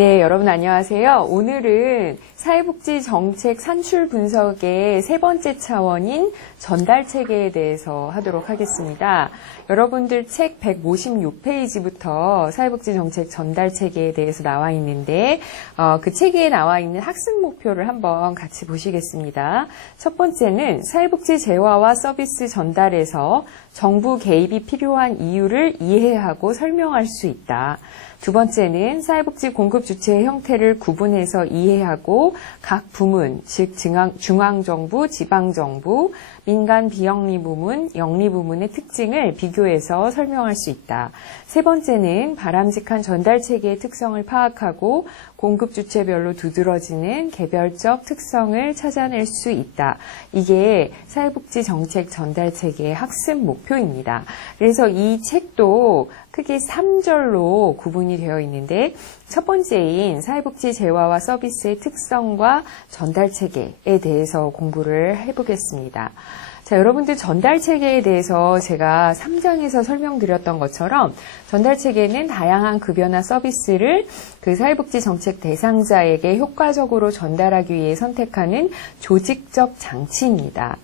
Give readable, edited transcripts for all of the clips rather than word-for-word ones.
네, 여러분 안녕하세요. 오늘은 사회복지 정책 산출 분석의 세 번째 차원인 전달 체계에 대해서 하도록 하겠습니다. 여러분들 책 156페이지부터 사회복지 정책 전달 체계에 대해서 나와 있는데 그 체계에 나와 있는 학습 목표를 한번 같이 보시겠습니다. 첫 번째는 사회복지 재화와 서비스 전달에서 정부 개입이 필요한 이유를 이해하고 설명할 수 있다. 두 번째는 사회복지 공급 주체의 형태를 구분해서 이해하고 각 부문, 즉 중앙정부, 지방정부, 민간 비영리 부문, 영리 부문의 특징을 비교해서 설명할 수 있다. 세 번째는 바람직한 전달 체계의 특성을 파악하고 공급 주체별로 두드러지는 개별적 특성을 찾아낼 수 있다. 이게 사회복지 정책 전달 체계의 학습 목표입니다. 그래서 이 책도 크게 3절로 구분이 되어 있는데 첫 번째인 사회복지 재화와 서비스의 특성과 전달 체계에 대해서 공부를 해보겠습니다. 자, 여러분들 전달 체계에 대해서 제가 3장에서 설명드렸던 것처럼 전달 체계는 다양한 급여나 서비스를 그 사회복지 정책 대상자에게 효과적으로 전달하기 위해 선택하는 조직적 장치입니다.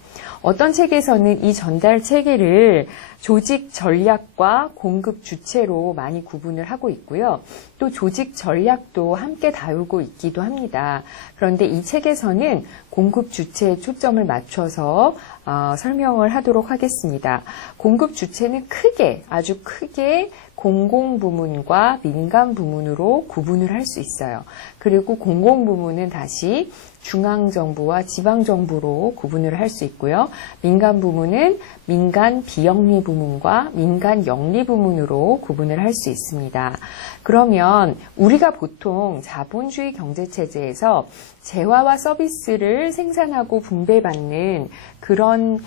어떤 책에서는 이 전달 체계를 조직 전략과 공급 주체로 많이 구분을 하고 있고요. 또 조직 전략도 함께 다루고 있기도 합니다. 그런데 이 책에서는 공급 주체에 초점을 맞춰서 설명을 하도록 하겠습니다. 공급 주체는 아주 크게 공공부문과 민간부문으로 구분을 할 수 있어요. 그리고 공공부문은 다시 중앙정부와 지방정부로 구분을 할 수 있고요. 민간부문은 민간 비영리 부문과 민간 영리 부문으로 구분을 할 수 있습니다. 그러면 우리가 보통 자본주의 경제체제에서 재화와 서비스를 생산하고 분배받는 그런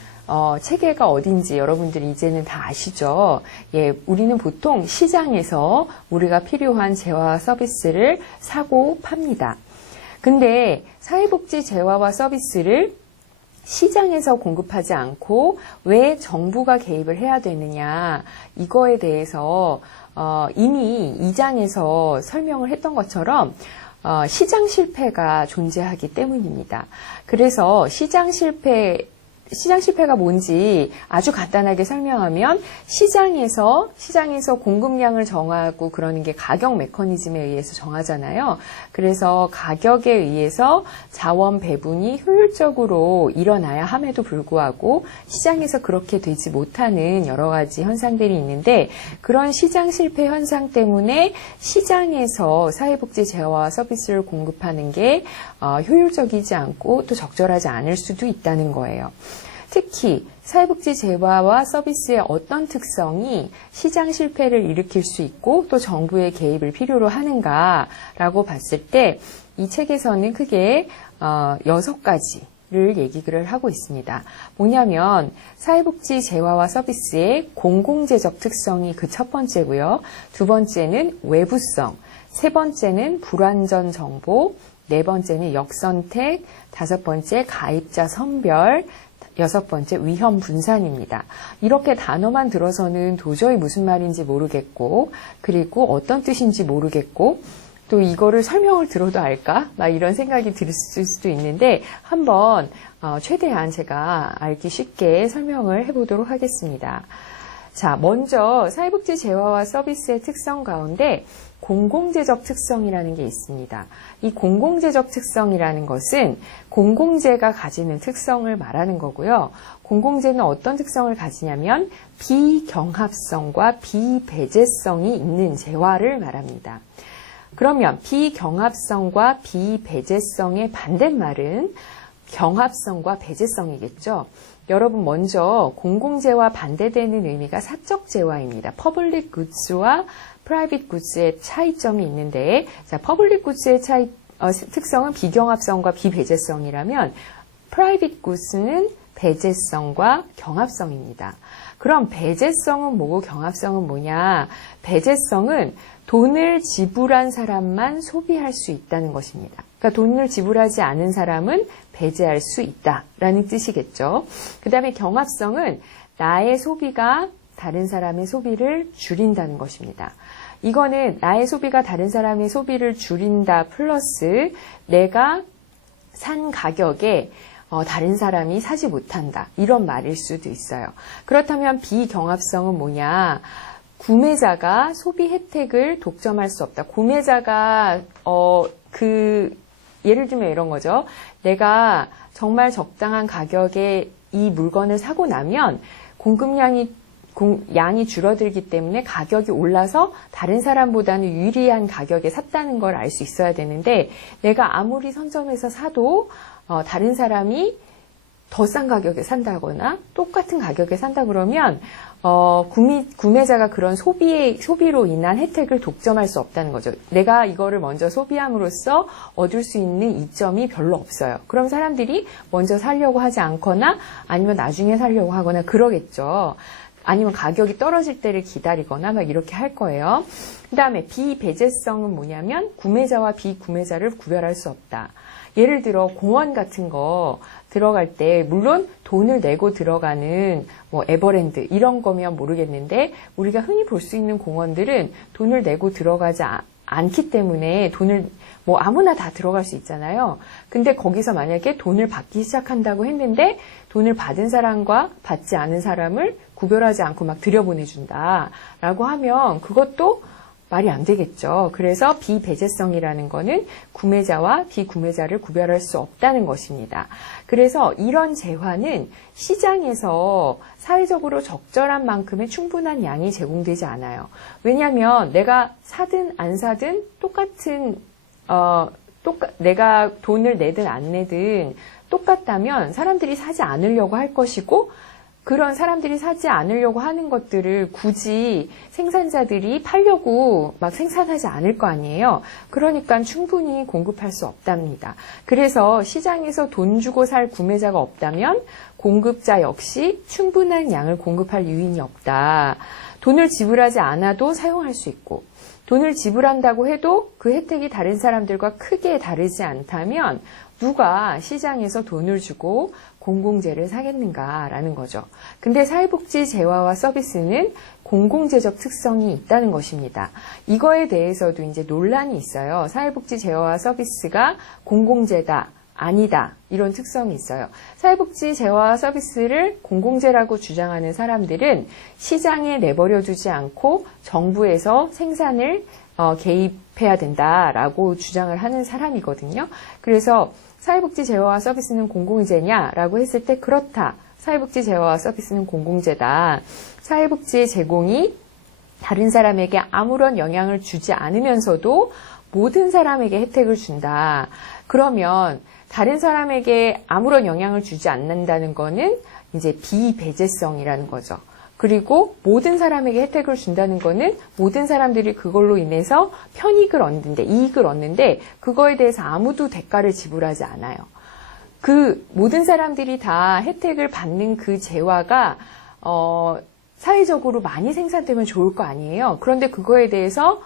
체계가 어딘지 여러분들이 이제는 다 아시죠? 예, 우리는 보통 시장에서 우리가 필요한 재화와 서비스를 사고 팝니다. 근데 사회복지 재화와 서비스를 시장에서 공급하지 않고 왜 정부가 개입을 해야 되느냐, 이거에 대해서 이미 2장에서 설명을 했던 것처럼 시장 실패가 존재하기 때문입니다. 그래서 시장 실패가 뭔지 아주 간단하게 설명하면 시장에서 공급량을 정하고 그러는 게 가격 메커니즘에 의해서 정하잖아요. 그래서 가격에 의해서 자원 배분이 효율적으로 일어나야 함에도 불구하고 시장에서 그렇게 되지 못하는 여러 가지 현상들이 있는데 그런 시장 실패 현상 때문에 시장에서 사회복지 재화와 서비스를 공급하는 게 효율적이지 않고 또 적절하지 않을 수도 있다는 거예요. 특히 사회복지 재화와 서비스의 어떤 특성이 시장 실패를 일으킬 수 있고 또 정부의 개입을 필요로 하는가라고 봤을 때 이 책에서는 크게 6가지를 얘기를 하고 있습니다. 뭐냐면 사회복지 재화와 서비스의 공공재적 특성이 그 첫 번째고요. 두 번째는 외부성, 세 번째는 불완전 정보, 네 번째는 역선택, 다섯 번째 가입자 선별, 여섯 번째 위험 분산입니다. 이렇게 단어만 들어서는 도저히 무슨 말인지 모르겠고 그리고 어떤 뜻인지 모르겠고 또 이거를 설명을 들어도 알까? 막 이런 생각이 들 수도 있는데 한번 최대한 제가 알기 쉽게 설명을 해보도록 하겠습니다. 자, 먼저 사회복지 재화와 서비스의 특성 가운데 공공재적 특성이라는 게 있습니다. 이 공공재적 특성이라는 것은 공공재가 가지는 특성을 말하는 거고요. 공공재는 어떤 특성을 가지냐면 비경합성과 비배제성이 있는 재화를 말합니다. 그러면 비경합성과 비배제성의 반대말은 경합성과 배제성이겠죠. 여러분 먼저 공공재와 반대되는 의미가 사적재화입니다. 퍼블릭 굿즈와 프라이빗 굿즈의 차이점이 있는데 자, 퍼블릭 굿즈의 특성은 비경합성과 비배제성이라면 프라이빗 굿즈는 배제성과 경합성입니다. 그럼 배제성은 뭐고 경합성은 뭐냐? 배제성은 돈을 지불한 사람만 소비할 수 있다는 것입니다. 그러니까 돈을 지불하지 않은 사람은 배제할 수 있다라는 뜻이겠죠. 그 다음에 경합성은 나의 소비가 다른 사람의 소비를 줄인다는 것입니다. 이거는 나의 소비가 다른 사람의 소비를 줄인다 플러스 내가 산 가격에 다른 사람이 사지 못한다. 이런 말일 수도 있어요. 그렇다면 비경합성은 뭐냐? 구매자가 소비 혜택을 독점할 수 없다. 구매자가 예를 들면 이런 거죠. 내가 정말 적당한 가격에 이 물건을 사고 나면 양이 줄어들기 때문에 가격이 올라서 다른 사람보다는 유리한 가격에 샀다는 걸 알 수 있어야 되는데 내가 아무리 선점해서 사도 다른 사람이 더 싼 가격에 산다거나 똑같은 가격에 산다 그러면 구매자가 그런 소비로 인한 혜택을 독점할 수 없다는 거죠. 내가 이거를 먼저 소비함으로써 얻을 수 있는 이점이 별로 없어요. 그럼 사람들이 먼저 사려고 하지 않거나 아니면 나중에 사려고 하거나 그러겠죠. 아니면 가격이 떨어질 때를 기다리거나 막 이렇게 할 거예요. 그 다음에 비배제성은 뭐냐면 구매자와 비구매자를 구별할 수 없다. 예를 들어 공원 같은 거 들어갈 때 물론 돈을 내고 들어가는 뭐 에버랜드 이런 거면 모르겠는데 우리가 흔히 볼 수 있는 공원들은 돈을 내고 들어가지 않기 때문에 돈을 뭐 아무나 다 들어갈 수 있잖아요. 근데 거기서 만약에 돈을 받기 시작한다고 했는데 돈을 받은 사람과 받지 않은 사람을 구별하지 않고 막 들여보내준다라고 하면 그것도 말이 안 되겠죠. 그래서 비배제성이라는 거는 구매자와 비구매자를 구별할 수 없다는 것입니다. 그래서 이런 재화는 시장에서 사회적으로 적절한 만큼의 충분한 양이 제공되지 않아요. 왜냐하면 내가 사든 안 사든 내가 돈을 내든 안 내든 똑같다면 사람들이 사지 않으려고 할 것이고 그런 사람들이 사지 않으려고 하는 것들을 굳이 생산자들이 팔려고 막 생산하지 않을 거 아니에요. 그러니까 충분히 공급할 수 없답니다. 그래서 시장에서 돈 주고 살 구매자가 없다면 공급자 역시 충분한 양을 공급할 유인이 없다. 돈을 지불하지 않아도 사용할 수 있고 돈을 지불한다고 해도 그 혜택이 다른 사람들과 크게 다르지 않다면 누가 시장에서 돈을 주고 공공재를 사겠는가라는 거죠. 근데 사회복지 재화와 서비스는 공공재적 특성이 있다는 것입니다. 이거에 대해서도 이제 논란이 있어요. 사회복지 재화와 서비스가 공공재다, 아니다 이런 특성이 있어요. 사회복지 재화와 서비스를 공공재라고 주장하는 사람들은 시장에 내버려 두지 않고 정부에서 생산을 개입해야 된다라고 주장을 하는 사람이거든요. 그래서 사회복지 재화와 서비스는 공공재냐라고 했을 때 그렇다. 사회복지 재화와 서비스는 공공재다. 사회복지의 제공이 다른 사람에게 아무런 영향을 주지 않으면서도 모든 사람에게 혜택을 준다. 그러면 다른 사람에게 아무런 영향을 주지 않는다는 거는 이제 비배제성이라는 거죠. 그리고 모든 사람에게 혜택을 준다는 거는 모든 사람들이 그걸로 인해서 편익을 얻는데, 이익을 얻는데 그거에 대해서 아무도 대가를 지불하지 않아요. 그 모든 사람들이 다 혜택을 받는 그 재화가 사회적으로 많이 생산되면 좋을 거 아니에요. 그런데 그거에 대해서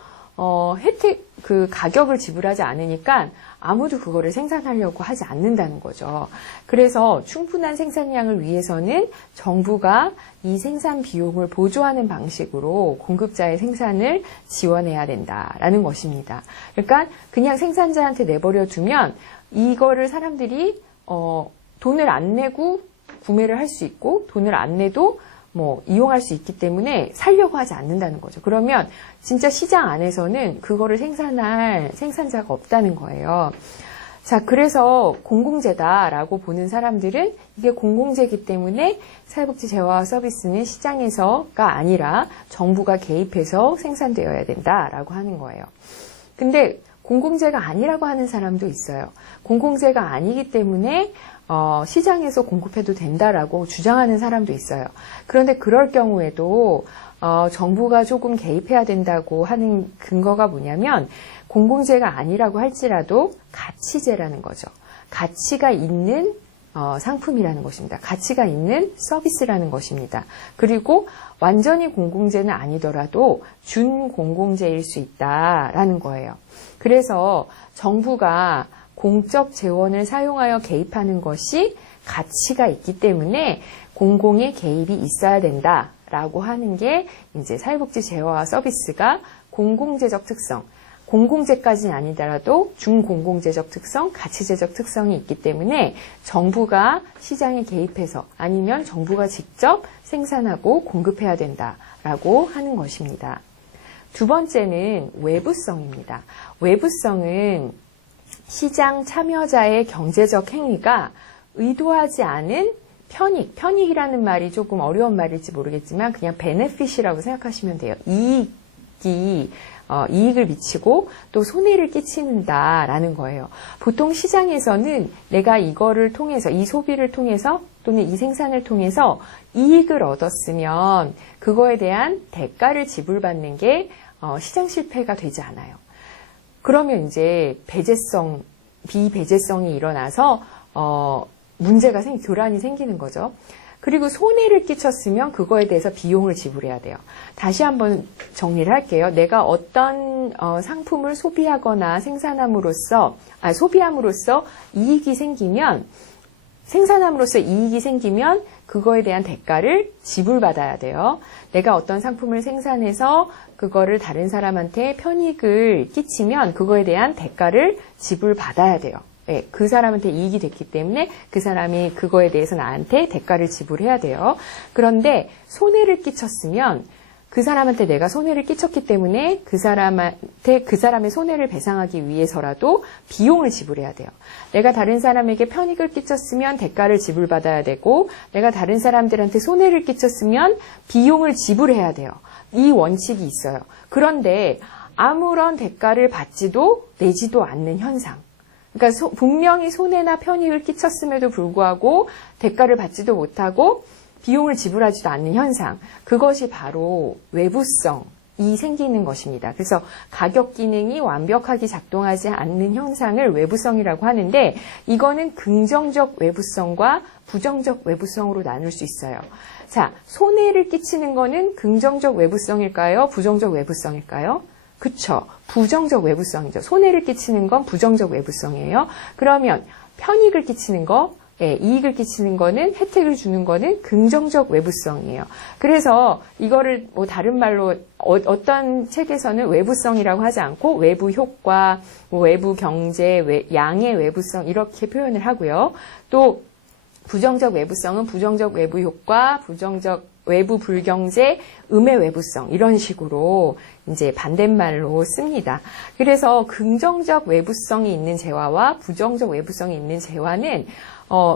그 가격을 지불하지 않으니까 아무도 그거를 생산하려고 하지 않는다는 거죠. 그래서 충분한 생산량을 위해서는 정부가 이 생산 비용을 보조하는 방식으로 공급자의 생산을 지원해야 된다라는 것입니다. 그러니까 그냥 생산자한테 내버려 두면 이거를 사람들이 돈을 안 내고 구매를 할 수 있고 돈을 안 내도 이용할 수 있기 때문에 살려고 하지 않는다는 거죠. 그러면 진짜 시장 안에서는 그거를 생산할 생산자가 없다는 거예요. 자, 그래서 공공재다라고 보는 사람들은 이게 공공재이기 때문에 사회복지 재화와 서비스는 시장에서가 아니라 정부가 개입해서 생산되어야 된다라고 하는 거예요. 근데 공공재가 아니라고 하는 사람도 있어요. 공공재가 아니기 때문에 시장에서 공급해도 된다라고 주장하는 사람도 있어요. 그런데 그럴 경우에도 정부가 조금 개입해야 된다고 하는 근거가 뭐냐면 공공재가 아니라고 할지라도 가치재라는 거죠. 가치가 있는 상품이라는 것입니다. 가치가 있는 서비스라는 것입니다. 그리고 완전히 공공재는 아니더라도 준공공재일 수 있다라는 거예요. 그래서 정부가 공적 재원을 사용하여 개입하는 것이 가치가 있기 때문에 공공의 개입이 있어야 된다라고 하는 게 이제 사회복지 재화와 서비스가 공공재적 특성, 공공재까지는 아니더라도 중공공재적 특성, 가치재적 특성이 있기 때문에 정부가 시장에 개입해서 아니면 정부가 직접 생산하고 공급해야 된다라고 하는 것입니다. 두 번째는 외부성입니다. 외부성은 시장 참여자의 경제적 행위가 의도하지 않은 편익이라는 말이 조금 어려운 말일지 모르겠지만 그냥 베네핏이라고 생각하시면 돼요. 이익을 미치고 또 손해를 끼친다라는 거예요. 보통 시장에서는 내가 이거를 통해서 이 소비를 통해서 또는 이 생산을 통해서 이익을 얻었으면 그거에 대한 대가를 지불받는 게 시장 실패가 되지 않아요. 그러면 이제 비배제성이 일어나서 교란이 생기는 거죠. 그리고 손해를 끼쳤으면 그거에 대해서 비용을 지불해야 돼요. 다시 한번 정리를 할게요. 내가 어떤 상품을 소비하거나 소비함으로써 이익이 생기면 생산함으로써 이익이 생기면 그거에 대한 대가를 지불받아야 돼요. 내가 어떤 상품을 생산해서 그거를 다른 사람한테 편익을 끼치면 그거에 대한 대가를 지불받아야 돼요. 네, 그 사람한테 이익이 됐기 때문에 그 사람이 그거에 대해서 나한테 대가를 지불해야 돼요. 그런데 손해를 끼쳤으면 그 사람한테 내가 손해를 끼쳤기 때문에 그 사람의 손해를 배상하기 위해서라도 비용을 지불해야 돼요. 내가 다른 사람에게 편익을 끼쳤으면 대가를 지불받아야 되고 내가 다른 사람들한테 손해를 끼쳤으면 비용을 지불해야 돼요. 이 원칙이 있어요. 그런데 아무런 대가를 받지도 내지도 않는 현상. 그러니까 분명히 손해나 편익을 끼쳤음에도 불구하고 대가를 받지도 못하고 비용을 지불하지도 않는 현상. 그것이 바로 외부성이 생기는 것입니다. 그래서 가격 기능이 완벽하게 작동하지 않는 현상을 외부성이라고 하는데 이거는 긍정적 외부성과 부정적 외부성으로 나눌 수 있어요. 자, 손해를 끼치는 거는 긍정적 외부성일까요? 부정적 외부성일까요? 그쵸. 부정적 외부성이죠. 손해를 끼치는 건 부정적 외부성이에요. 그러면 편익을 끼치는 거, 이익을 끼치는 거는, 혜택을 주는 거는 긍정적 외부성이에요. 그래서 이거를 뭐 다른 말로 어떤 책에서는 외부성이라고 하지 않고 외부 효과, 외부 경제, 양의 외부성 이렇게 표현을 하고요. 또 부정적 외부성은 부정적 외부 효과, 부정적 외부 불경제, 음의 외부성 이런 식으로 이제 반대말로 씁니다. 그래서 긍정적 외부성이 있는 재화와 부정적 외부성이 있는 재화는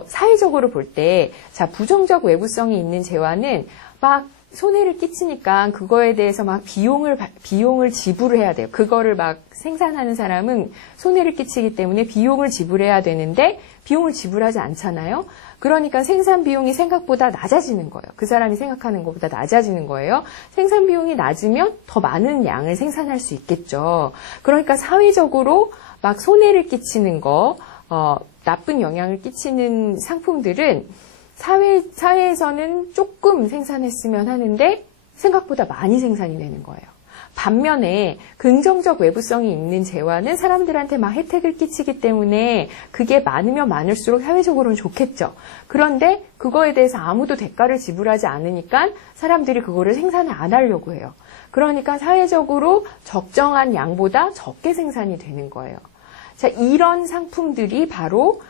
사회적으로 볼 때 부정적 외부성이 있는 재화는 막 손해를 끼치니까 그거에 대해서 막 비용을 지불을 해야 돼요. 그거를 막 생산하는 사람은 손해를 끼치기 때문에 비용을 지불해야 되는데 비용을 지불하지 않잖아요. 그러니까 생산 비용이 생각보다 낮아지는 거예요. 그 사람이 생각하는 것보다 낮아지는 거예요. 생산 비용이 낮으면 더 많은 양을 생산할 수 있겠죠. 그러니까 사회적으로 막 손해를 끼치는 거, 나쁜 영향을 끼치는 상품들은 사회에서는 조금 생산했으면 하는데 생각보다 많이 생산이 되는 거예요. 반면에 긍정적 외부성이 있는 재화는 사람들한테 막 혜택을 끼치기 때문에 그게 많으면 많을수록 사회적으로는 좋겠죠. 그런데 그거에 대해서 아무도 대가를 지불하지 않으니까 사람들이 그거를 생산을 안 하려고 해요. 그러니까 사회적으로 적정한 양보다 적게 생산이 되는 거예요. 자, 이런 상품들이 바로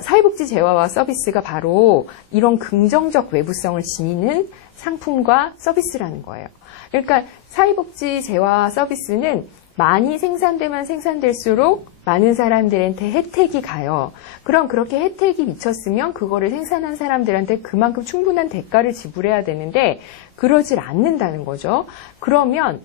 사회복지 재화와 서비스가 바로 이런 긍정적 외부성을 지니는 상품과 서비스라는 거예요. 그러니까 사회복지 재화와 서비스는 많이 생산되면 생산될수록 많은 사람들한테 혜택이 가요. 그럼 그렇게 혜택이 미쳤으면 그거를 생산한 사람들한테 그만큼 충분한 대가를 지불해야 되는데 그러질 않는다는 거죠. 그러면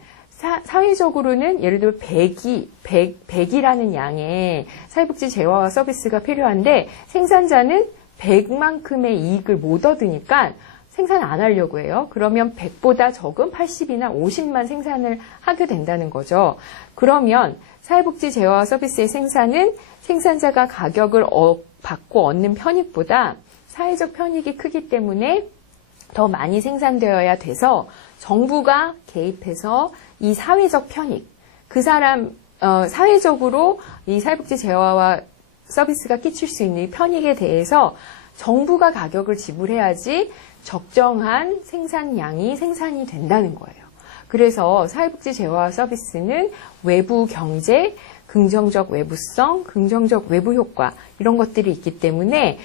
사회적으로는 예를 들어 100이라는 양의 사회복지 재화와 서비스가 필요한데 생산자는 100만큼의 이익을 못 얻으니까 생산 안 하려고 해요. 그러면 100보다 적은 80이나 50만 생산을 하게 된다는 거죠. 그러면 사회복지 재화와 서비스의 생산은 생산자가 가격을 받고 얻는 편익보다 사회적 편익이 크기 때문에 더 많이 생산되어야 돼서 정부가 개입해서 이 사회적 편익, 사회적으로 이 사회복지 재화와 서비스가 끼칠 수 있는 편익에 대해서 정부가 가격을 지불해야지 적정한 생산량이 생산이 된다는 거예요. 그래서 사회복지 재화 서비스는 외부 경제, 긍정적 외부성, 긍정적 외부 효과 이런 것들이 있기 때문에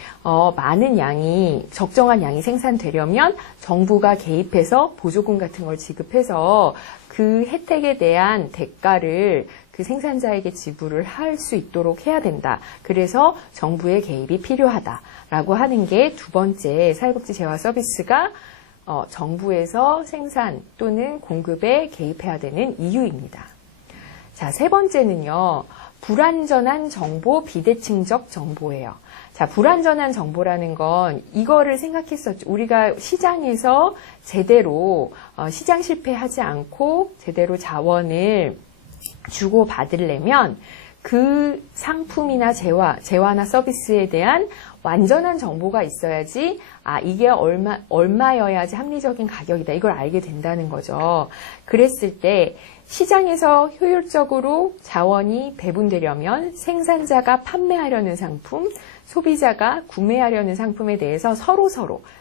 많은 양이 적정한 양이 생산되려면 정부가 개입해서 보조금 같은 걸 지급해서 그 혜택에 대한 대가를 그 생산자에게 지불을 할 수 있도록 해야 된다. 그래서 정부의 개입이 필요하다라고 하는 게 두 번째 사회복지 재화 서비스가 정부에서 생산 또는 공급에 개입해야 되는 이유입니다. 자, 세 번째는요. 불완전한 정보, 비대칭적 정보예요. 자, 불완전한 정보라는 건 이거를 생각했었죠. 우리가 시장에서 제대로 시장 실패하지 않고 제대로 자원을 주고 받으려면 그 상품이나 재화나 서비스에 대한 완전한 정보가 있어야지 이게 얼마여야지 합리적인 가격이다. 이걸 알게 된다는 거죠. 그랬을 때 시장에서 효율적으로 자원이 배분되려면 생산자가 판매하려는 상품, 소비자가 구매하려는 상품에 대해서 서로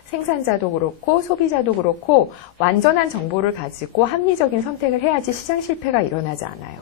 생산자도 그렇고 소비자도 그렇고 완전한 정보를 가지고 합리적인 선택을 해야지 시장 실패가 일어나지 않아요.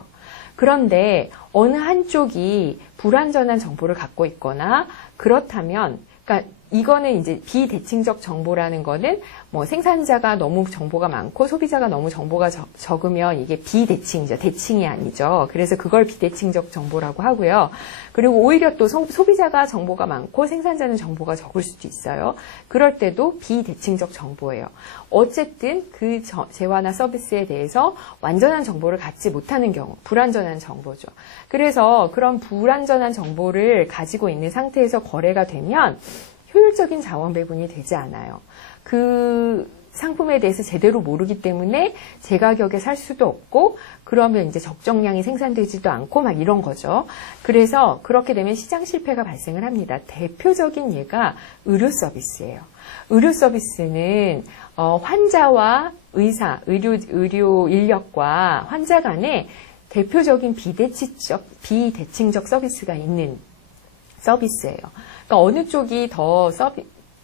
그런데 어느 한쪽이 불완전한 정보를 갖고 있거나 그렇다면, 그러니까 이거는 이제 비대칭적 정보라는 거는 뭐 생산자가 너무 정보가 많고 소비자가 너무 정보가 적으면 이게 비대칭이죠. 대칭이 아니죠. 그래서 그걸 비대칭적 정보라고 하고요. 그리고 오히려 또 소비자가 정보가 많고 생산자는 정보가 적을 수도 있어요. 그럴 때도 비대칭적 정보예요. 어쨌든 그 재화나 서비스에 대해서 완전한 정보를 갖지 못하는 경우, 불완전한 정보죠. 그래서 그런 불완전한 정보를 가지고 있는 상태에서 거래가 되면 효율적인 자원 배분이 되지 않아요. 그 상품에 대해서 제대로 모르기 때문에 제 가격에 살 수도 없고 그러면 이제 적정량이 생산되지도 않고 막 이런 거죠. 그래서 그렇게 되면 시장 실패가 발생을 합니다. 대표적인 예가 의료 서비스예요. 의료 서비스는 환자와 의료 인력과 환자 간에 대표적인 비대칭적 서비스가 있는 서비스예요. 그러니까 어느 쪽이 더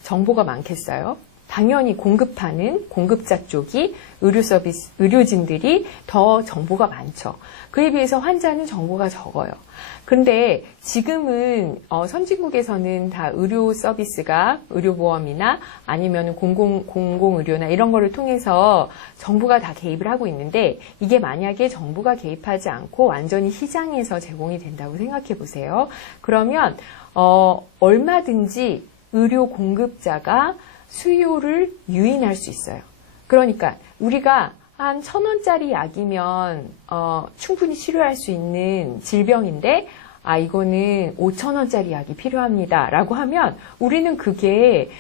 정보가 많겠어요? 당연히 공급하는 공급자 쪽이 의료진들이 더 정보가 많죠. 그에 비해서 환자는 정보가 적어요. 그런데 지금은 선진국에서는 다 의료 서비스가 의료보험이나 아니면 공공의료나 이런 거를 통해서 정부가 다 개입을 하고 있는데 이게 만약에 정부가 개입하지 않고 완전히 시장에서 제공이 된다고 생각해 보세요. 그러면 얼마든지 의료 공급자가 수요를 유인할 수 있어요. 그러니까 우리가 한 1,000원짜리 약이면 충분히 치료할 수 있는 질병인데 이거는 5,000원짜리 약이 필요합니다. 라고 하면 우리는 그게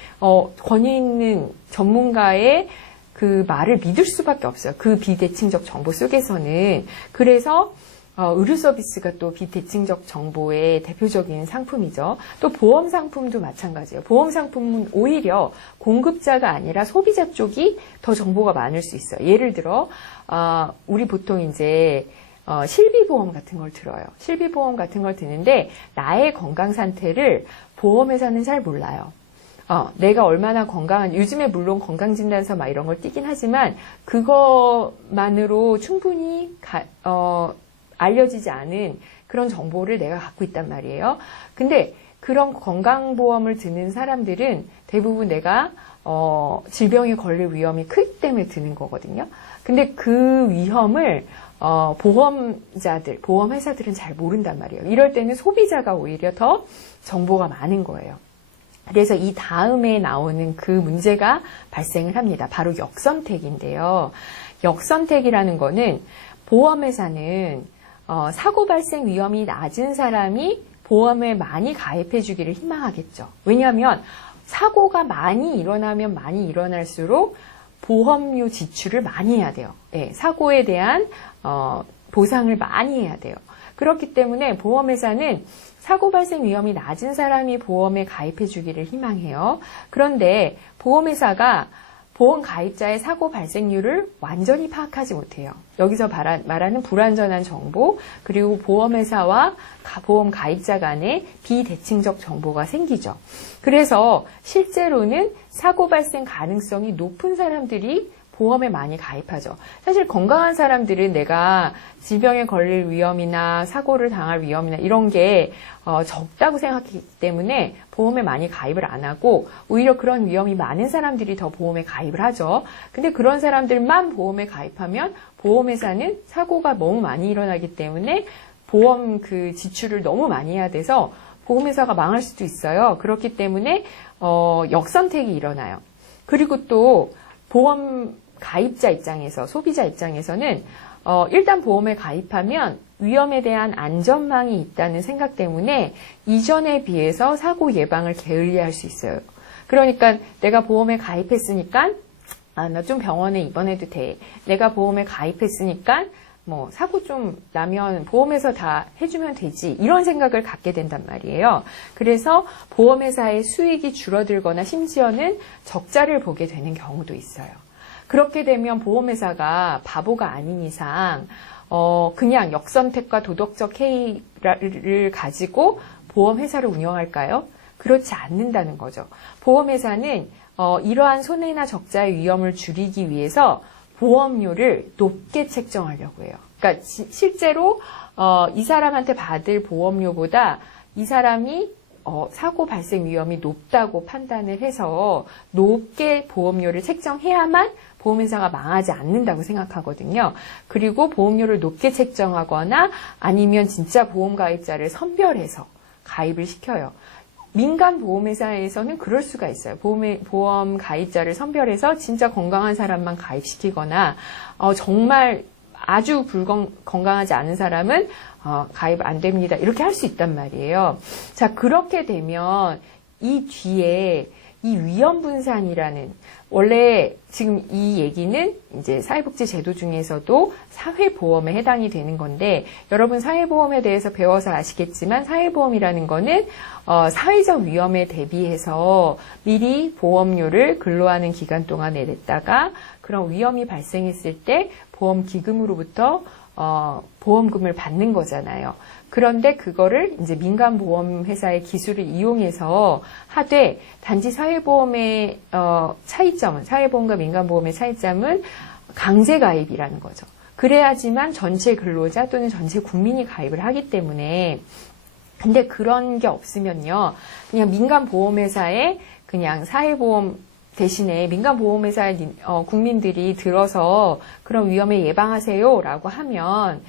권위 있는 전문가의 그 말을 믿을 수밖에 없어요. 그 비대칭적 정보 속에서는. 그래서 의료 서비스가 또 비대칭적 정보의 대표적인 상품이죠. 또 보험 상품도 마찬가지예요. 보험 상품은 오히려 공급자가 아니라 소비자 쪽이 더 정보가 많을 수 있어요. 예를 들어 우리 보통 이제 실비보험 같은 걸 들어요. 실비보험 같은 걸 드는데 나의 건강 상태를 보험회사는 잘 몰라요. 내가 얼마나 요즘에 물론 건강진단서 막 이런 걸 띄긴 하지만 그것만으로 충분히 알려지지 않은 그런 정보를 내가 갖고 있단 말이에요. 근데 그런 건강보험을 드는 사람들은 대부분 내가 질병에 걸릴 위험이 크기 때문에 드는 거거든요. 근데 그 위험을 보험회사들은 잘 모른단 말이에요. 이럴 때는 소비자가 오히려 더 정보가 많은 거예요. 그래서 이 다음에 나오는 그 문제가 발생을 합니다. 바로 역선택인데요. 역선택이라는 거는 보험회사는 사고 발생 위험이 낮은 사람이 보험에 많이 가입해 주기를 희망하겠죠. 왜냐하면 사고가 많이 일어나면 많이 일어날수록 보험료 지출을 많이 해야 돼요. 네, 사고에 대한 보상을 많이 해야 돼요. 그렇기 때문에 보험회사는 사고 발생 위험이 낮은 사람이 보험에 가입해 주기를 희망해요. 그런데 보험회사가 보험 가입자의 사고 발생률을 완전히 파악하지 못해요. 여기서 말하는 불완전한 정보, 그리고 보험회사와 보험 가입자 간에 비대칭적 정보가 생기죠. 그래서 실제로는 사고 발생 가능성이 높은 사람들이 보험에 많이 가입하죠. 사실 건강한 사람들은 내가 질병에 걸릴 위험이나 사고를 당할 위험이나 이런 게 적다고 생각하기 때문에 보험에 많이 가입을 안 하고 오히려 그런 위험이 많은 사람들이 더 보험에 가입을 하죠. 근데 그런 사람들만 보험에 가입하면 보험회사는 사고가 너무 많이 일어나기 때문에 보험 그 지출을 너무 많이 해야 돼서 보험회사가 망할 수도 있어요. 그렇기 때문에 역선택이 일어나요. 그리고 또 보험 가입자 입장에서, 소비자 입장에서는 일단 보험에 가입하면 위험에 대한 안전망이 있다는 생각 때문에 이전에 비해서 사고 예방을 게을리할 수 있어요. 그러니까 내가 보험에 가입했으니까 나 좀 병원에 입원해도 돼. 내가 보험에 가입했으니까 뭐 사고 좀 나면 보험에서 다 해주면 되지. 이런 생각을 갖게 된단 말이에요. 그래서 보험회사의 수익이 줄어들거나 심지어는 적자를 보게 되는 경우도 있어요. 그렇게 되면 보험회사가 바보가 아닌 이상 그냥 역선택과 도덕적 해이를 가지고 보험회사를 운영할까요? 그렇지 않는다는 거죠. 보험회사는 이러한 손해나 적자의 위험을 줄이기 위해서 보험료를 높게 책정하려고 해요. 그러니까 실제로 이 사람한테 받을 보험료보다 이 사람이 사고 발생 위험이 높다고 판단을 해서 높게 보험료를 책정해야만 보험회사가 망하지 않는다고 생각하거든요. 그리고 보험료를 높게 책정하거나 아니면 진짜 보험 가입자를 선별해서 가입을 시켜요. 민간 보험회사에서는 그럴 수가 있어요. 보험 가입자를 선별해서 진짜 건강한 사람만 가입시키거나 정말 아주 건강하지 않은 사람은 가입 안 됩니다. 이렇게 할 수 있단 말이에요. 자, 그렇게 되면 이 뒤에 이 위험분산이라는 원래 지금 이 얘기는 이제 사회복지 제도 중에서도 사회보험에 해당이 되는 건데 여러분 사회보험에 대해서 배워서 아시겠지만 사회보험이라는 거는 사회적 위험에 대비해서 미리 보험료를 근로하는 기간 동안에 냈다가 그런 위험이 발생했을 때 보험기금으로부터 보험금을 받는 거잖아요. 그런데 그거를 이제 민간보험회사의 기술을 이용해서 하되 단지 사회보험의 차이점은 사회보험과 민간보험의 차이점은 강제가입이라는 거죠. 그래야지만 전체 근로자 또는 전체 국민이 가입을 하기 때문에 근데 그런 게 없으면요. 그냥 민간보험회사에 그냥 사회보험 대신에 민간보험회사의 국민들이 들어서 그런 위험에 예방하세요라고 하면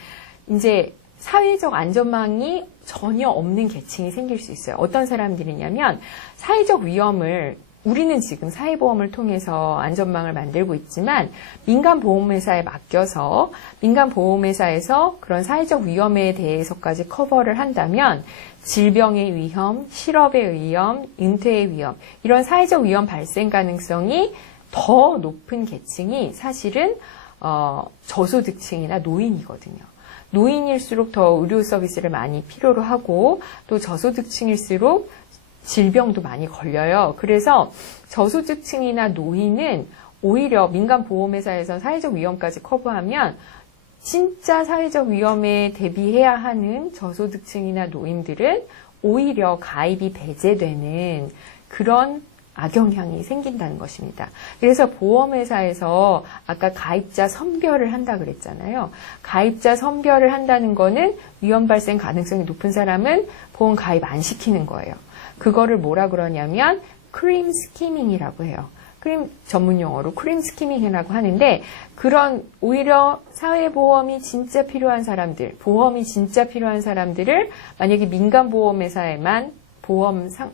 이제 사회적 안전망이 전혀 없는 계층이 생길 수 있어요. 어떤 사람들이냐면 사회적 위험을 우리는 지금 사회보험을 통해서 안전망을 만들고 있지만 민간보험회사에 맡겨서 민간보험회사에서 그런 사회적 위험에 대해서까지 커버를 한다면 질병의 위험, 실업의 위험, 은퇴의 위험 이런 사회적 위험 발생 가능성이 더 높은 계층이 사실은 저소득층이나 노인이거든요. 노인일수록 더 의료 서비스를 많이 필요로 하고 또 저소득층일수록 질병도 많이 걸려요. 그래서 저소득층이나 노인은 오히려 민간보험회사에서 사회적 위험까지 커버하면 진짜 사회적 위험에 대비해야 하는 저소득층이나 노인들은 오히려 가입이 배제되는 그런 악영향이 생긴다는 것입니다. 그래서 보험회사에서 아까 가입자 선별을 한다 그랬잖아요. 가입자 선별을 한다는 거는 위험 발생 가능성이 높은 사람은 보험 가입 안 시키는 거예요. 그거를 뭐라 그러냐면 크림 스키밍이라고 해요. 크림 전문 용어로 크림 스키밍이라고 하는데 그런 오히려 사회보험이 진짜 필요한 사람들, 보험이 진짜 필요한 사람들을 만약에 민간보험회사에만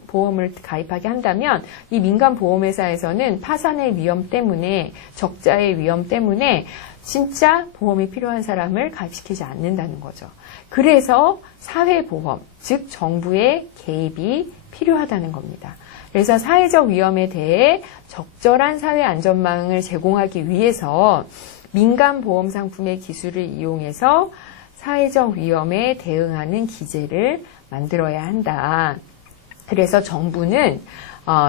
보험을 가입하게 한다면 이 민간보험회사에서는 파산의 위험 때문에 적자의 위험 때문에 진짜 보험이 필요한 사람을 가입시키지 않는다는 거죠. 그래서 사회보험, 즉 정부의 개입이 필요하다는 겁니다. 그래서 사회적 위험에 대해 적절한 사회 안전망을 제공하기 위해서 민간보험 상품의 기술을 이용해서 사회적 위험에 대응하는 기제를 만들어야 한다. 그래서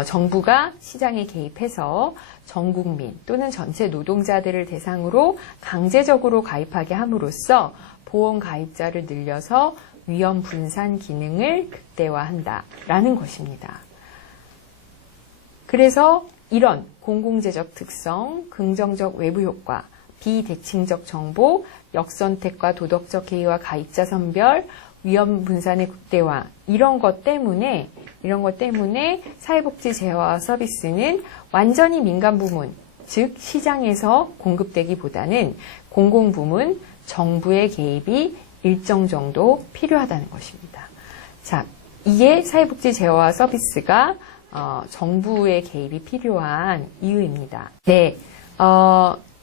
정부가 시장에 개입해서 전 국민 또는 전체 노동자들을 대상으로 강제적으로 가입하게 함으로써 보험 가입자를 늘려서 위험 분산 기능을 극대화한다라는 것입니다. 그래서 이런 공공재적 특성, 긍정적 외부 효과, 비대칭적 정보, 역선택과 도덕적 개의와 가입자 선별, 위험 분산의 극대화 이런 것 때문에 사회복지 재화와 서비스는 완전히 민간 부문, 즉 시장에서 공급되기보다는 공공부문, 정부의 개입이 일정 정도 필요하다는 것입니다. 자, 이게 사회복지 재화와 서비스가 정부의 개입이 필요한 이유입니다. 네,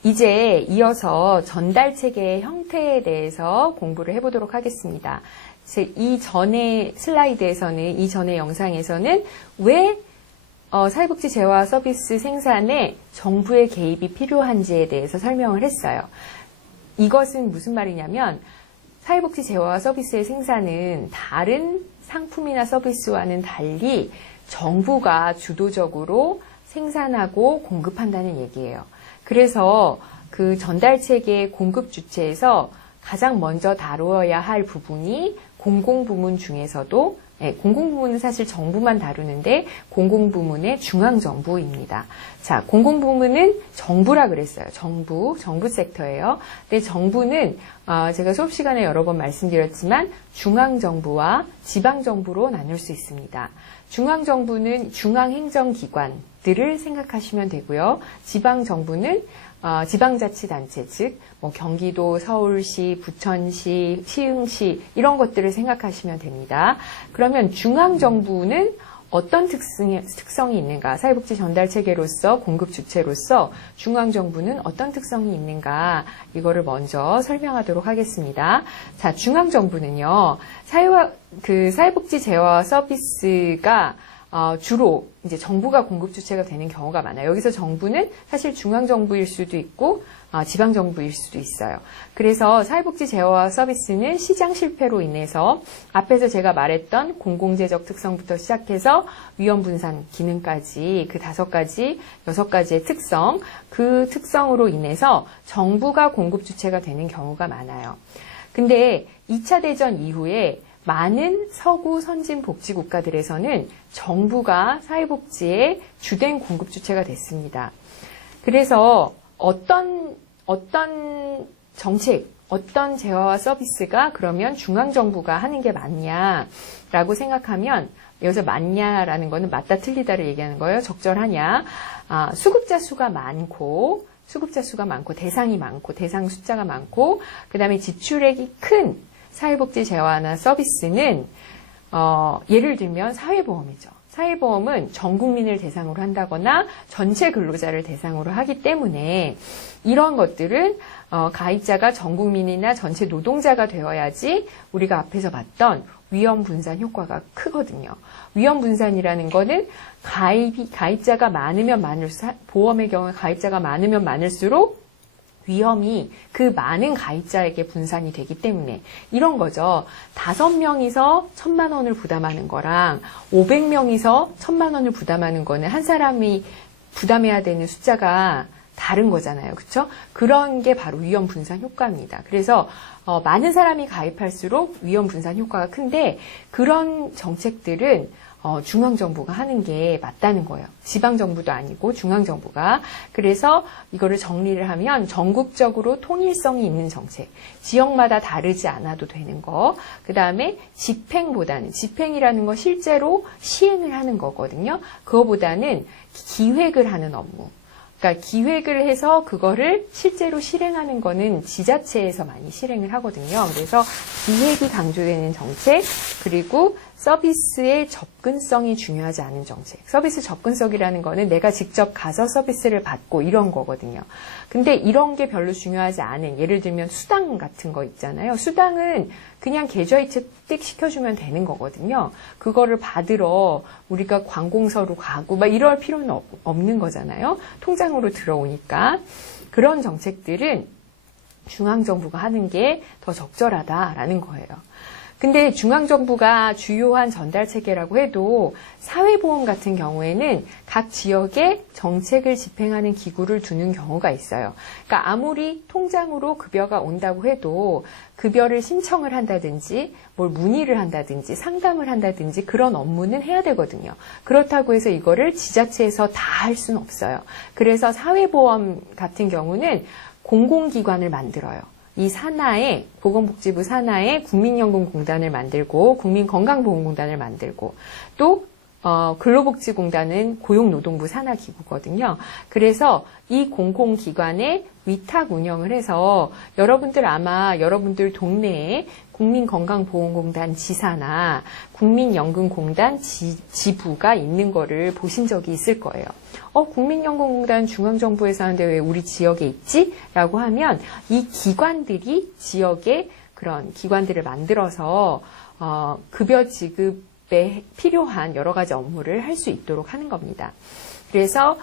이제 이어서 전달체계의 형태에 대해서 공부를 해보도록 하겠습니다. 이 전의 슬라이드에서는, 이 전의 영상에서는 왜 사회복지 재화 서비스 생산에 정부의 개입이 필요한지에 대해서 설명을 했어요. 이것은 무슨 말이냐면 사회복지 재화 서비스의 생산은 다른 상품이나 서비스와는 달리 정부가 주도적으로 생산하고 공급한다는 얘기예요. 그래서 그 전달체계 공급 주체에서 가장 먼저 다루어야 할 부분이 공공부문 중에서도, 공공부문은 사실 정부만 다루는데 공공부문의 중앙정부입니다. 자, 공공부문은 정부라 그랬어요. 정부 섹터예요. 근데 정부는 제가 수업 시간에 여러 번 말씀드렸지만 중앙정부와 지방정부로 나눌 수 있습니다. 중앙정부는 중앙행정기관들을 생각하시면 되고요. 지방정부는 지방자치단체, 즉 경기도, 서울시, 부천시, 시흥시 이런 것들을 생각하시면 됩니다. 그러면 중앙정부는 어떤 특성이 있는가? 사회복지 전달체계로서 공급 주체로서 중앙정부는 어떤 특성이 있는가? 이거를 먼저 설명하도록 하겠습니다. 자, 중앙정부는요, 사회복지 재화 서비스가 주로 이제 정부가 공급 주체가 되는 경우가 많아요. 여기서 정부는 사실 중앙정부일 수도 있고 지방정부일 수도 있어요. 그래서 사회복지 재화 서비스는 시장 실패로 인해서 앞에서 제가 말했던 공공재적 특성부터 시작해서 위험 분산 기능까지 그 5가지, 6가지의 특성, 그 특성으로 인해서 정부가 공급 주체가 되는 경우가 많아요. 근데 2차 대전 이후에 많은 서구 선진 복지 국가들에서는 정부가 사회복지의 주된 공급 주체가 됐습니다. 그래서 어떤 정책, 어떤 재화와 서비스가 그러면 중앙정부가 하는 게 맞냐라고 생각하면, 여기서 맞냐라는 거는 맞다 틀리다를 얘기하는 거예요. 적절하냐. 수급자 수가 많고, 대상이 많고, 대상 숫자가 많고, 그 다음에 지출액이 큰 사회복지 재화나 서비스는 예를 들면 사회보험이죠. 사회보험은 전 국민을 대상으로 한다거나 전체 근로자를 대상으로 하기 때문에 이런 것들은 가입자가 전 국민이나 전체 노동자가 되어야지 우리가 앞에서 봤던 위험 분산 효과가 크거든요. 위험 분산이라는 거는 가입자가 많으면 많을수록, 보험의 경우에 가입자가 많으면 많을수록 위험이 그 많은 가입자에게 분산이 되기 때문에 이런 거죠. 5명이서 1,000만 원을 부담하는 거랑 500명이서 1,000만 원을 부담하는 거는 한 사람이 부담해야 되는 숫자가 다른 거잖아요. 그렇죠? 그런 게 바로 위험 분산 효과입니다. 그래서 많은 사람이 가입할수록 위험 분산 효과가 큰데 그런 정책들은 중앙정부가 하는 게 맞다는 거예요. 지방정부도 아니고 중앙정부가. 그래서 이거를 정리를 하면 전국적으로 통일성이 있는 정책, 지역마다 다르지 않아도 되는 거, 그 다음에 집행이라는 건 실제로 시행을 하는 거거든요. 그거보다는 기획을 하는 업무. 그러니까 기획을 해서 그거를 실제로 실행하는 거는 지자체에서 많이 실행을 하거든요. 그래서 기획이 강조되는 정책, 그리고 서비스의 접근성이 중요하지 않은 정책. 서비스 접근성이라는 거는 내가 직접 가서 서비스를 받고 이런 거거든요. 근데 이런 게 별로 중요하지 않은, 예를 들면 수당 같은 거 있잖아요. 수당은 그냥 계좌이체 띡 시켜주면 되는 거거든요. 그거를 받으러 우리가 관공서로 가고 막 이럴 필요는 없는 거잖아요. 통장으로 들어오니까. 그런 정책들은 중앙정부가 하는 게 더 적절하다라는 거예요. 근데 중앙정부가 주요한 전달체계라고 해도 사회보험 같은 경우에는 각 지역에 정책을 집행하는 기구를 두는 경우가 있어요. 그러니까 아무리 통장으로 급여가 온다고 해도 급여를 신청을 한다든지 뭘 문의를 한다든지 상담을 한다든지 그런 업무는 해야 되거든요. 그렇다고 해서 이거를 지자체에서 다 할 수는 없어요. 그래서 사회보험 같은 경우는 공공기관을 만들어요. 이 산하에 보건복지부 산하에 국민연금공단을 만들고 국민건강보험공단을 만들고 또 근로복지공단은 고용노동부 산하기구거든요. 그래서 이 공공기관에 위탁 운영을 해서 여러분들 아마 여러분들 동네에 국민건강보험공단 지사나 국민연금공단 지부가 있는 거를 보신 적이 있을 거예요. 국민연금공단 중앙정부에서 하는데 왜 우리 지역에 있지? 라고 하면 이 기관들이 지역에 그런 기관들을 만들어서 급여 지급에 필요한 여러 가지 업무를 할 수 있도록 하는 겁니다. 그래서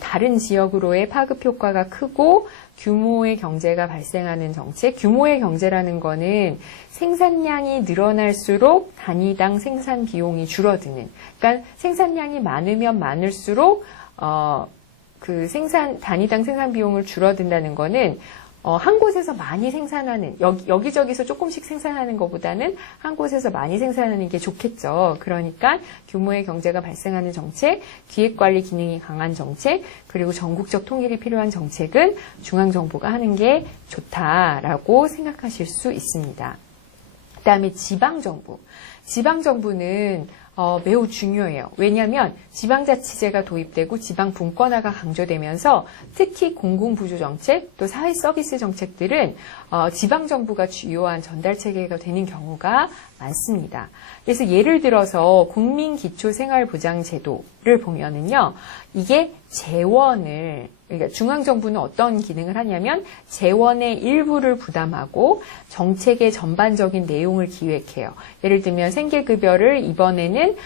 다른 지역으로의 파급 효과가 크고 규모의 경제가 발생하는 정책, 규모의 경제라는 거는 생산량이 늘어날수록 단위당 생산 비용이 줄어드는, 그러니까 생산량이 많으면 많을수록 단위당 생산 비용을 줄어든다는 거는 한 곳에서 많이 생산하는, 여기저기서 조금씩 생산하는 것보다는 한 곳에서 많이 생산하는 게 좋겠죠. 그러니까 규모의 경제가 발생하는 정책, 기획관리 기능이 강한 정책, 그리고 전국적 통일이 필요한 정책은 중앙정부가 하는 게 좋다라고 생각하실 수 있습니다. 그 다음에 지방정부. 지방정부는 매우 중요해요. 왜냐하면 지방자치제가 도입되고 지방분권화가 강조되면서 특히 공공부조정책 또 사회서비스 정책들은 지방정부가 주요한 전달체계가 되는 경우가 많습니다. 그래서 예를 들어서 국민기초생활보장제도를 보면은요, 이게 재원을, 그러니까 중앙정부는 어떤 기능을 하냐면 재원의 일부를 부담하고 정책의 전반적인 내용을 기획해요. 예를 들면 생계급여를 이번에는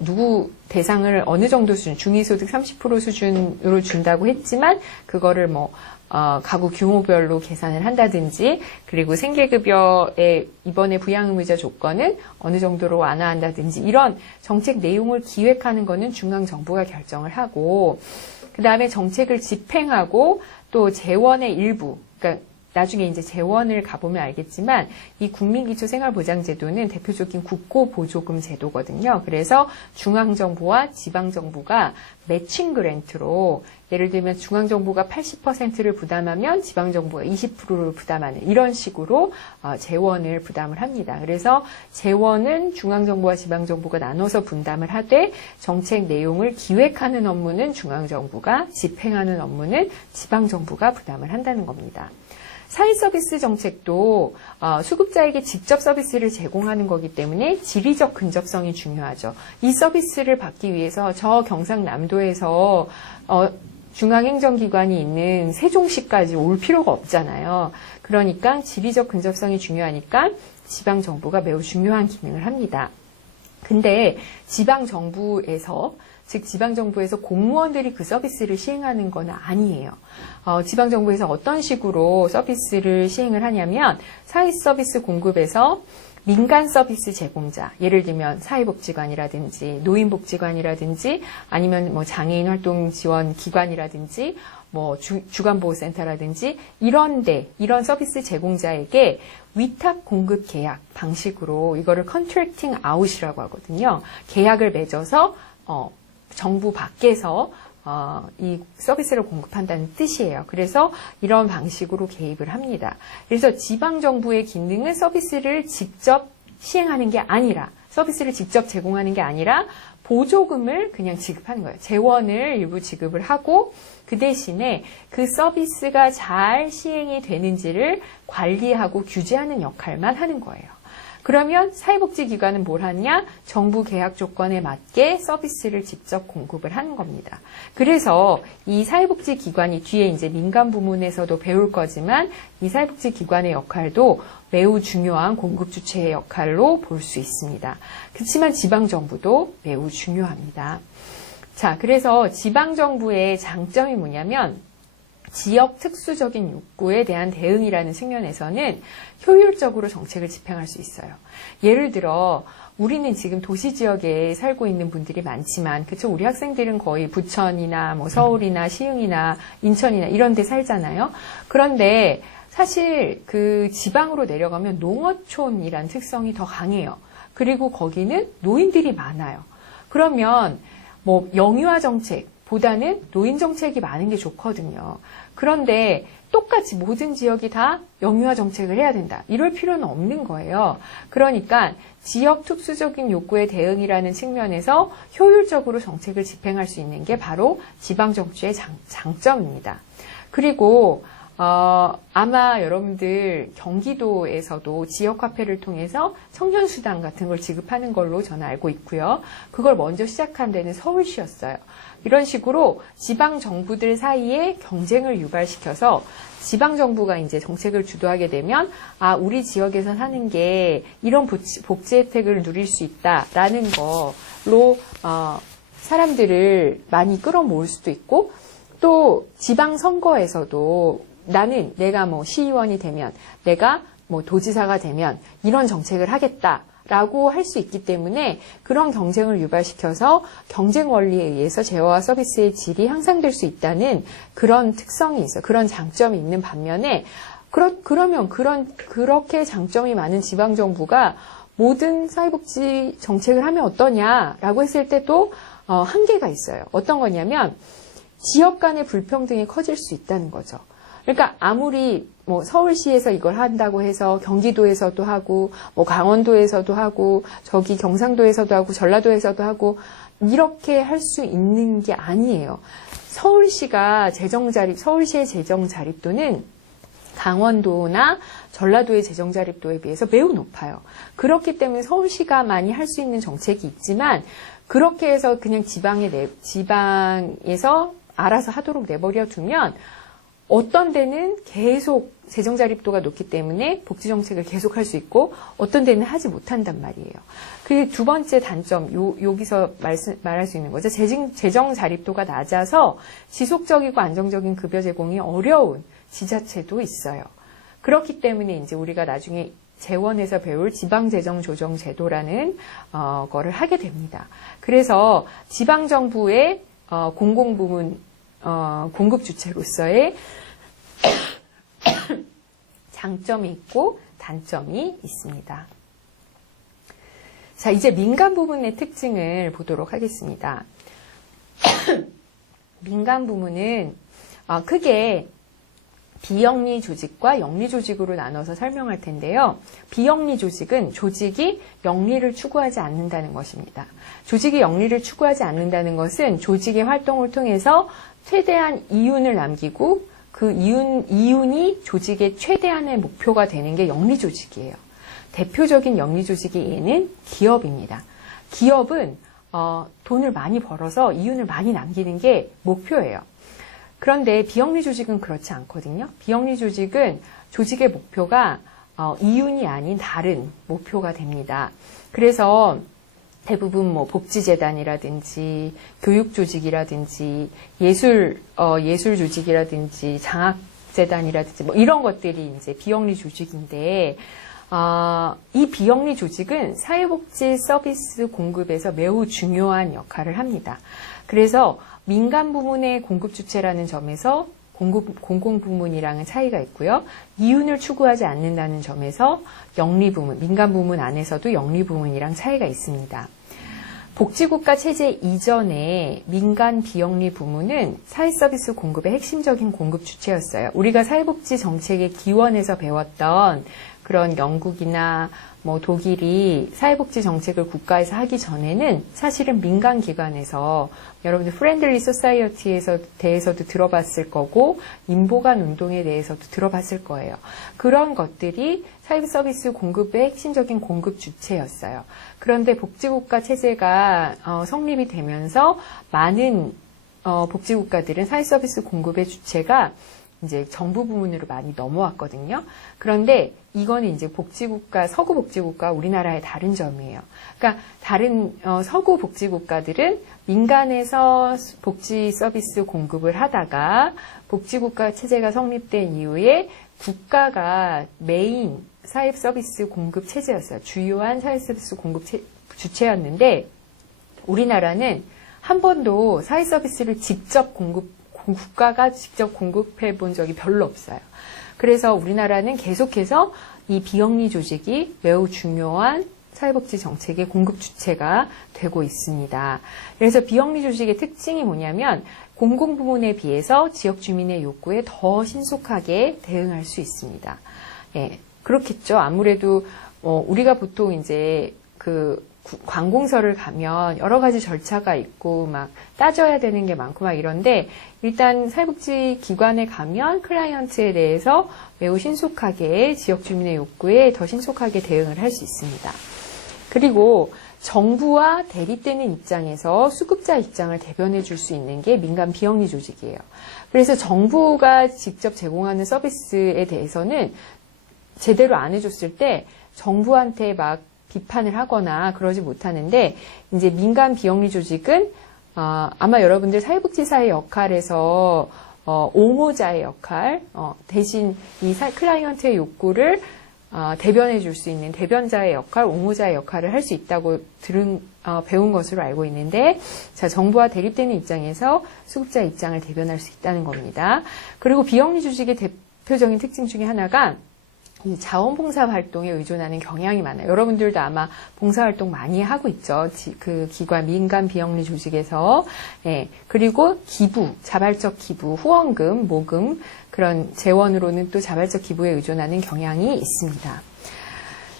누구 대상을 어느 정도 수준, 중위소득 30% 수준으로 준다고 했지만 그거를 가구 규모별로 계산을 한다든지, 그리고 생계급여의 이번에 부양의무자 조건은 어느 정도로 완화한다든지, 이런 정책 내용을 기획하는 거는 중앙정부가 결정을 하고, 그 다음에 정책을 집행하고 또 재원의 일부, 그러니까 나중에 이제 재원을 가보면 알겠지만 이 국민기초생활보장제도는 대표적인 국고보조금 제도거든요. 그래서 중앙정부와 지방정부가 매칭 그랜트로, 예를 들면 중앙정부가 80%를 부담하면 지방정부가 20%를 부담하는, 이런 식으로 재원을 부담을 합니다. 그래서 재원은 중앙정부와 지방정부가 나눠서 분담을 하되 정책 내용을 기획하는 업무는 중앙정부가, 집행하는 업무는 지방정부가 부담을 한다는 겁니다. 사회서비스 정책도 수급자에게 직접 서비스를 제공하는 거기 때문에 지리적 근접성이 중요하죠. 이 서비스를 받기 위해서 저 경상남도에서 중앙행정기관이 있는 세종시까지 올 필요가 없잖아요. 그러니까 지리적 근접성이 중요하니까 지방정부가 매우 중요한 기능을 합니다. 근데 지방정부에서, 즉 지방정부에서 공무원들이 그 서비스를 시행하는 건 아니에요. 지방정부에서 어떤 식으로 서비스를 시행을 하냐면 사회서비스 공급에서 민간 서비스 제공자, 예를 들면 사회복지관이라든지 노인복지관이라든지 아니면 장애인 활동 지원 기관이라든지 주간보호센터라든지 이런 서비스 제공자에게 위탁 공급 계약 방식으로, 이거를 컨트랙팅 아웃이라고 하거든요. 계약을 맺어서 정부 밖에서 이 서비스를 공급한다는 뜻이에요. 그래서 이런 방식으로 개입을 합니다. 그래서 지방정부의 기능은 서비스를 직접 시행하는 게 아니라, 서비스를 직접 제공하는 게 아니라 보조금을 그냥 지급하는 거예요. 재원을 일부 지급을 하고 그 대신에 그 서비스가 잘 시행이 되는지를 관리하고 규제하는 역할만 하는 거예요. 그러면 사회복지기관은 뭘 하냐? 정부 계약 조건에 맞게 서비스를 직접 공급을 하는 겁니다. 그래서 이 사회복지기관이 뒤에 이제 민간 부문에서도 배울 거지만 이 사회복지기관의 역할도 매우 중요한 공급 주체의 역할로 볼 수 있습니다. 그렇지만 지방정부도 매우 중요합니다. 자, 그래서 지방정부의 장점이 뭐냐면, 지역 특수적인 욕구에 대한 대응이라는 측면에서는 효율적으로 정책을 집행할 수 있어요. 예를 들어 우리는 지금 도시 지역에 살고 있는 분들이 많지만, 그쵸? 우리 학생들은 거의 부천이나 뭐 서울이나 시흥이나 인천이나 이런 데 살잖아요. 그런데 사실 그 지방으로 내려가면 농어촌이란 특성이 더 강해요. 그리고 거기는 노인들이 많아요. 그러면 뭐 영유아 정책보다는 노인 정책이 많은 게 좋거든요. 그런데 똑같이 모든 지역이 다 영유아 정책을 해야 된다. 이럴 필요는 없는 거예요. 그러니까 지역 특수적인 욕구에 대응이라는 측면에서 효율적으로 정책을 집행할 수 있는 게 바로 지방정치의 장점입니다. 그리고 아마 여러분들 경기도에서도 지역화폐를 통해서 청년수당 같은 걸 지급하는 걸로 저는 알고 있고요. 그걸 먼저 시작한 데는 서울시였어요. 이런 식으로 지방정부들 사이에 경쟁을 유발시켜서 지방정부가 이제 정책을 주도하게 되면, 우리 지역에서 사는 게 이런 복지 혜택을 누릴 수 있다라는 걸로, 사람들을 많이 끌어모을 수도 있고, 또 지방선거에서도 내가 뭐 시의원이 되면, 내가 뭐 도지사가 되면 이런 정책을 하겠다라고 할 수 있기 때문에 그런 경쟁을 유발시켜서 경쟁 원리에 의해서 제어와 서비스의 질이 향상될 수 있다는 그런 특성이 있어요. 그런 장점이 있는 반면에 그러면 그렇게 장점이 많은 지방정부가 모든 사회복지 정책을 하면 어떠냐라고 했을 때 또 한계가 있어요. 어떤 거냐면 지역 간의 불평등이 커질 수 있다는 거죠. 그러니까 아무리 뭐 서울시에서 이걸 한다고 해서 경기도에서도 하고 뭐 강원도에서도 하고 저기 경상도에서도 하고 전라도에서도 하고 이렇게 할 수 있는 게 아니에요. 서울시의 재정 자립도는 강원도나 전라도의 재정 자립도에 비해서 매우 높아요. 그렇기 때문에 서울시가 많이 할 수 있는 정책이 있지만 그렇게 해서 그냥 지방에서 알아서 하도록 내버려 두면 어떤 데는 계속 재정 자립도가 높기 때문에 복지 정책을 계속 할 수 있고 어떤 데는 하지 못한단 말이에요. 그 두 번째 단점, 여기서 말할 수 있는 거죠. 재정 자립도가 낮아서 지속적이고 안정적인 급여 제공이 어려운 지자체도 있어요. 그렇기 때문에 이제 우리가 나중에 재원에서 배울 지방재정조정제도라는 거를 하게 됩니다. 그래서 지방정부의 공공부문 공급주체로서의 장점이 있고 단점이 있습니다. 자, 이제 민간 부문의 특징을 보도록 하겠습니다. 민간 부문은 크게 비영리 조직과 영리 조직으로 나눠서 설명할 텐데요. 비영리 조직은 조직이 영리를 추구하지 않는다는 것입니다. 조직이 영리를 추구하지 않는다는 것은 조직의 활동을 통해서 최대한 이윤을 남기고 그 이윤이 조직의 최대한의 목표가 되는 게 영리 조직이에요. 대표적인 영리 조직이 얘는 기업입니다. 기업은 돈을 많이 벌어서 이윤을 많이 남기는 게 목표예요. 그런데 비영리 조직은 그렇지 않거든요. 비영리 조직은 조직의 목표가 이윤이 아닌 다른 목표가 됩니다. 그래서 대부분 뭐 복지재단이라든지 교육조직이라든지 예술 조직이라든지 장학재단이라든지 뭐 이런 것들이 이제 비영리 조직인데, 이 비영리 조직은 사회복지 서비스 공급에서 매우 중요한 역할을 합니다. 그래서 민간 부문의 공급 주체라는 점에서 공공부문이랑은 차이가 있고요. 이윤을 추구하지 않는다는 점에서 영리부문, 민간 부문 안에서도 영리부문이랑 차이가 있습니다. 복지국가 체제 이전에 민간 비영리 부문은 사회서비스 공급의 핵심적인 공급 주체였어요. 우리가 사회복지 정책의 기원에서 배웠던 그런 영국이나 뭐 독일이 사회복지 정책을 국가에서 하기 전에는 사실은 민간 기관에서 여러분들 프렌들리 소사이어티에 대해서도 들어봤을 거고 인보관 운동에 대해서도 들어봤을 거예요. 그런 것들이 사회 서비스 공급의 핵심적인 공급 주체였어요. 그런데 복지국가 체제가 성립이 되면서 많은 복지국가들은 사회 서비스 공급의 주체가 이제 정부 부문으로 많이 넘어왔거든요. 그런데 이거는 이제 복지국가, 서구 복지국가 우리나라의 다른 점이에요. 그러니까 다른 서구 복지국가들은 민간에서 복지 서비스 공급을 하다가 복지국가 체제가 성립된 이후에 국가가 메인 사회 서비스 공급 체제였어요. 주요한 사회 서비스 공급 주체였는데 우리나라는 한 번도 사회 서비스를 국가가 직접 공급해 본 적이 별로 없어요. 그래서 우리나라는 계속해서 이 비영리 조직이 매우 중요한 사회복지 정책의 공급 주체가 되고 있습니다. 그래서 비영리 조직의 특징이 뭐냐면 공공부문에 비해서 지역 주민의 요구에 더 신속하게 대응할 수 있습니다. 예, 그렇겠죠. 아무래도 우리가 보통 이제 관공서를 가면 여러 가지 절차가 있고 막 따져야 되는 게 많고 막 이런데 일단 사회복지 기관에 가면 클라이언트에 대해서 매우 신속하게 지역 주민의 요구에 더 신속하게 대응을 할 수 있습니다. 그리고 정부와 대립되는 입장에서 수급자 입장을 대변해 줄 수 있는 게 민간 비영리 조직이에요. 그래서 정부가 직접 제공하는 서비스에 대해서는 제대로 안 해줬을 때 정부한테 막 비판을 하거나 그러지 못하는데 이제 민간 비영리 조직은 아마 여러분들 사회복지사의 역할에서 옹호자의 역할 대신 이 클라이언트의 욕구를 대변해 줄 수 있는 대변자의 역할, 옹호자의 역할을 할 수 있다고 배운 것으로 알고 있는데 자, 정부와 대립되는 입장에서 수급자 입장을 대변할 수 있다는 겁니다. 그리고 비영리 조직의 대표적인 특징 중에 하나가 이 자원봉사 활동에 의존하는 경향이 많아요. 여러분들도 아마 봉사활동 많이 하고 있죠. 그 기관, 민간 비영리 조직에서. 예. 그리고 기부, 자발적 기부, 후원금, 모금, 그런 재원으로는 또 자발적 기부에 의존하는 경향이 있습니다.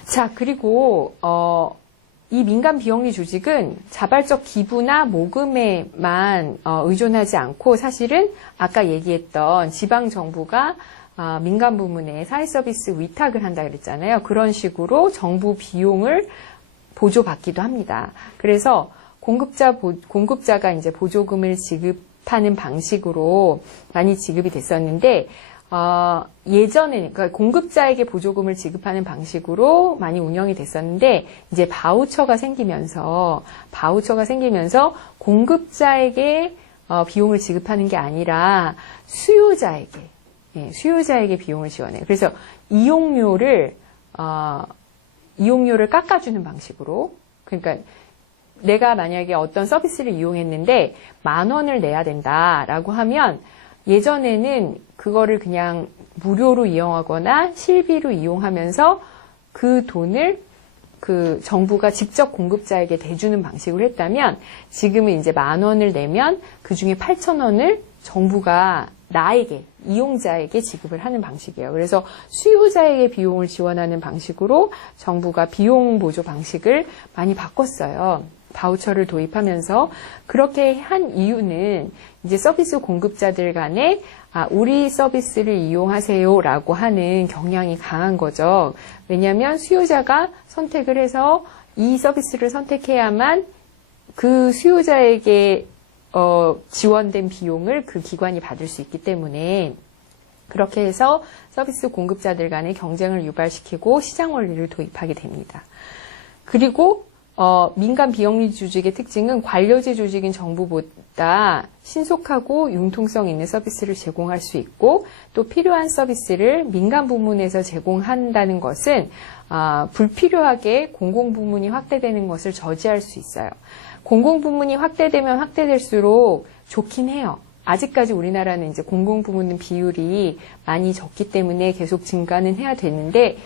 자, 그리고, 이 민간 비영리 조직은 자발적 기부나 모금에만 의존하지 않고 사실은 아까 얘기했던 지방정부가 민간 부문에 사회 서비스 위탁을 한다 그랬잖아요. 그런 식으로 정부 비용을 보조받기도 합니다. 그래서 공급자가 이제 보조금을 지급하는 방식으로 많이 지급이 됐었는데, 예전에는, 그러니까 공급자에게 보조금을 지급하는 방식으로 많이 운영이 됐었는데, 이제 바우처가 생기면서 공급자에게 비용을 지급하는 게 아니라 수요자에게 비용을 지원해요. 그래서 이용료를 깎아주는 방식으로, 그러니까 내가 만약에 어떤 서비스를 이용했는데 10,000원을 내야 된다라고 하면 예전에는 그거를 그냥 무료로 이용하거나 실비로 이용하면서 그 돈을 그 정부가 직접 공급자에게 대주는 방식으로 했다면 지금은 이제 10,000원을 내면 그 중에 8,000원을 정부가 나에게, 이용자에게 지급을 하는 방식이에요. 그래서 수요자에게 비용을 지원하는 방식으로 정부가 비용 보조 방식을 많이 바꿨어요. 바우처를 도입하면서 그렇게 한 이유는 이제 서비스 공급자들 간에 우리 서비스를 이용하세요라고 하는 경향이 강한 거죠. 왜냐하면 수요자가 선택을 해서 이 서비스를 선택해야만 그 수요자에게 지원된 비용을 그 기관이 받을 수 있기 때문에 그렇게 해서 서비스 공급자들 간의 경쟁을 유발시키고 시장 원리를 도입하게 됩니다. 그리고 민간 비영리 조직의 특징은 관료제 조직인 정부보다 신속하고 융통성 있는 서비스를 제공할 수 있고 또 필요한 서비스를 민간 부문에서 제공한다는 것은 불필요하게 공공부문이 확대되는 것을 저지할 수 있어요. 공공부문이 확대되면 확대될수록 좋긴 해요. 아직까지 우리나라는 이제 공공부문 비율이 많이 적기 때문에 계속 증가는 해야 되는데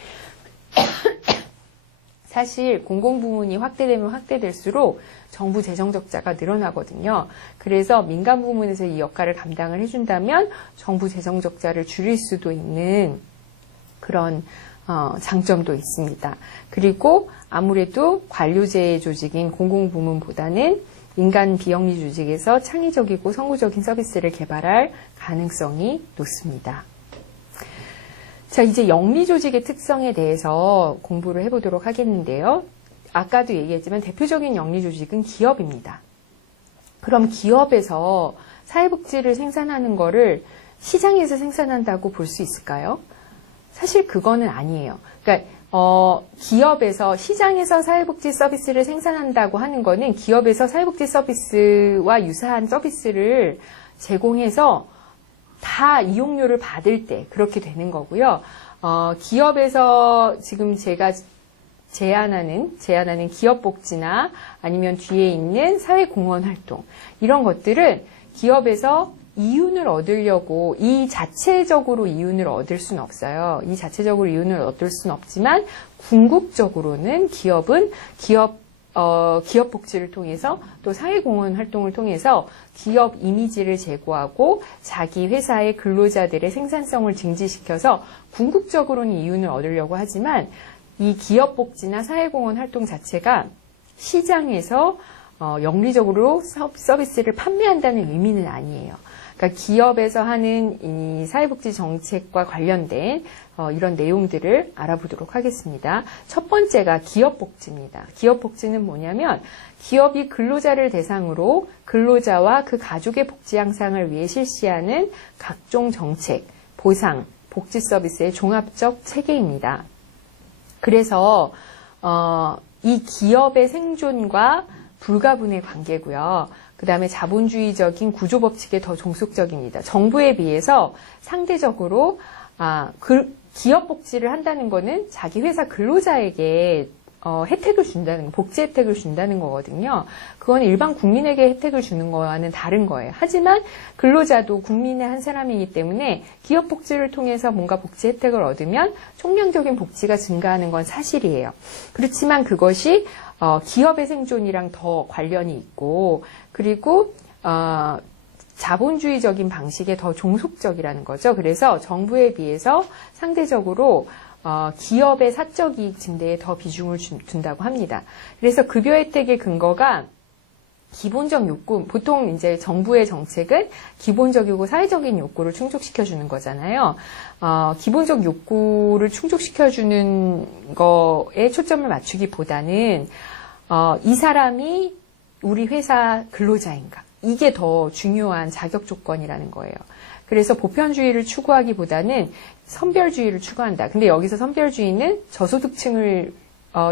사실 공공부문이 확대되면 확대될수록 정부 재정 적자가 늘어나거든요. 그래서 민간 부문에서 이 역할을 감당을 해준다면 정부 재정 적자를 줄일 수도 있는 그런 장점도 있습니다. 그리고 아무래도 관료제 조직인 공공부문보다는 민간 비영리 조직에서 창의적이고 선구적인 서비스를 개발할 가능성이 높습니다. 자, 이제 영리 조직의 특성에 대해서 공부를 해보도록 하겠는데요. 아까도 얘기했지만 대표적인 영리 조직은 기업입니다. 그럼 기업에서 사회복지를 생산하는 거를 시장에서 생산한다고 볼 수 있을까요? 사실 그거는 아니에요. 그러니까 기업에서 시장에서 사회복지 서비스를 생산한다고 하는 거는 기업에서 사회복지 서비스와 유사한 서비스를 제공해서 다 이용료를 받을 때 그렇게 되는 거고요. 기업에서 지금 제가 제안하는 기업복지나 아니면 뒤에 있는 사회공헌 활동 이런 것들은 기업에서 이윤을 얻으려고 이 자체적으로 이윤을 얻을 수는 없어요. 이 자체적으로 이윤을 얻을 수는 없지만 궁극적으로는 기업은 기업 복지를 통해서 또 사회공헌 활동을 통해서 기업 이미지를 제고하고 자기 회사의 근로자들의 생산성을 증진시켜서 궁극적으로는 이윤을 얻으려고 하지만 이 기업 복지나 사회공헌 활동 자체가 시장에서 영리적으로 서비스를 판매한다는 의미는 아니에요. 그러니까 기업에서 하는 이 사회복지 정책과 관련된 이런 내용들을 알아보도록 하겠습니다. 첫 번째가 기업복지입니다. 기업복지는 뭐냐면 기업이 근로자를 대상으로 근로자와 그 가족의 복지 향상을 위해 실시하는 각종 정책, 보상, 복지 서비스의 종합적 체계입니다. 그래서 이 기업의 생존과 불가분의 관계고요. 그 다음에 자본주의적인 구조법칙에 더 종속적입니다. 정부에 비해서 상대적으로 기업 복지를 한다는 거는 자기 회사 근로자에게 혜택을 준다는 거, 복지 혜택을 준다는 거거든요. 그건 일반 국민에게 혜택을 주는 거와는 다른 거예요. 하지만 근로자도 국민의 한 사람이기 때문에 기업 복지를 통해서 뭔가 복지 혜택을 얻으면 총량적인 복지가 증가하는 건 사실이에요. 그렇지만 그것이 기업의 생존이랑 더 관련이 있고 그리고 자본주의적인 방식에 더 종속적이라는 거죠. 그래서 정부에 비해서 상대적으로 기업의 사적 이익 증대에 더 비중을 둔다고 합니다. 그래서 급여 혜택의 근거가 기본적 욕구, 보통 이제 정부의 정책은 기본적이고 사회적인 욕구를 충족시켜주는 거잖아요. 기본적 욕구를 충족시켜주는 거에 초점을 맞추기보다는 이 사람이 우리 회사 근로자인가? 이게 더 중요한 자격 조건이라는 거예요. 그래서 보편주의를 추구하기보다는 선별주의를 추구한다. 근데 여기서 선별주의는 저소득층을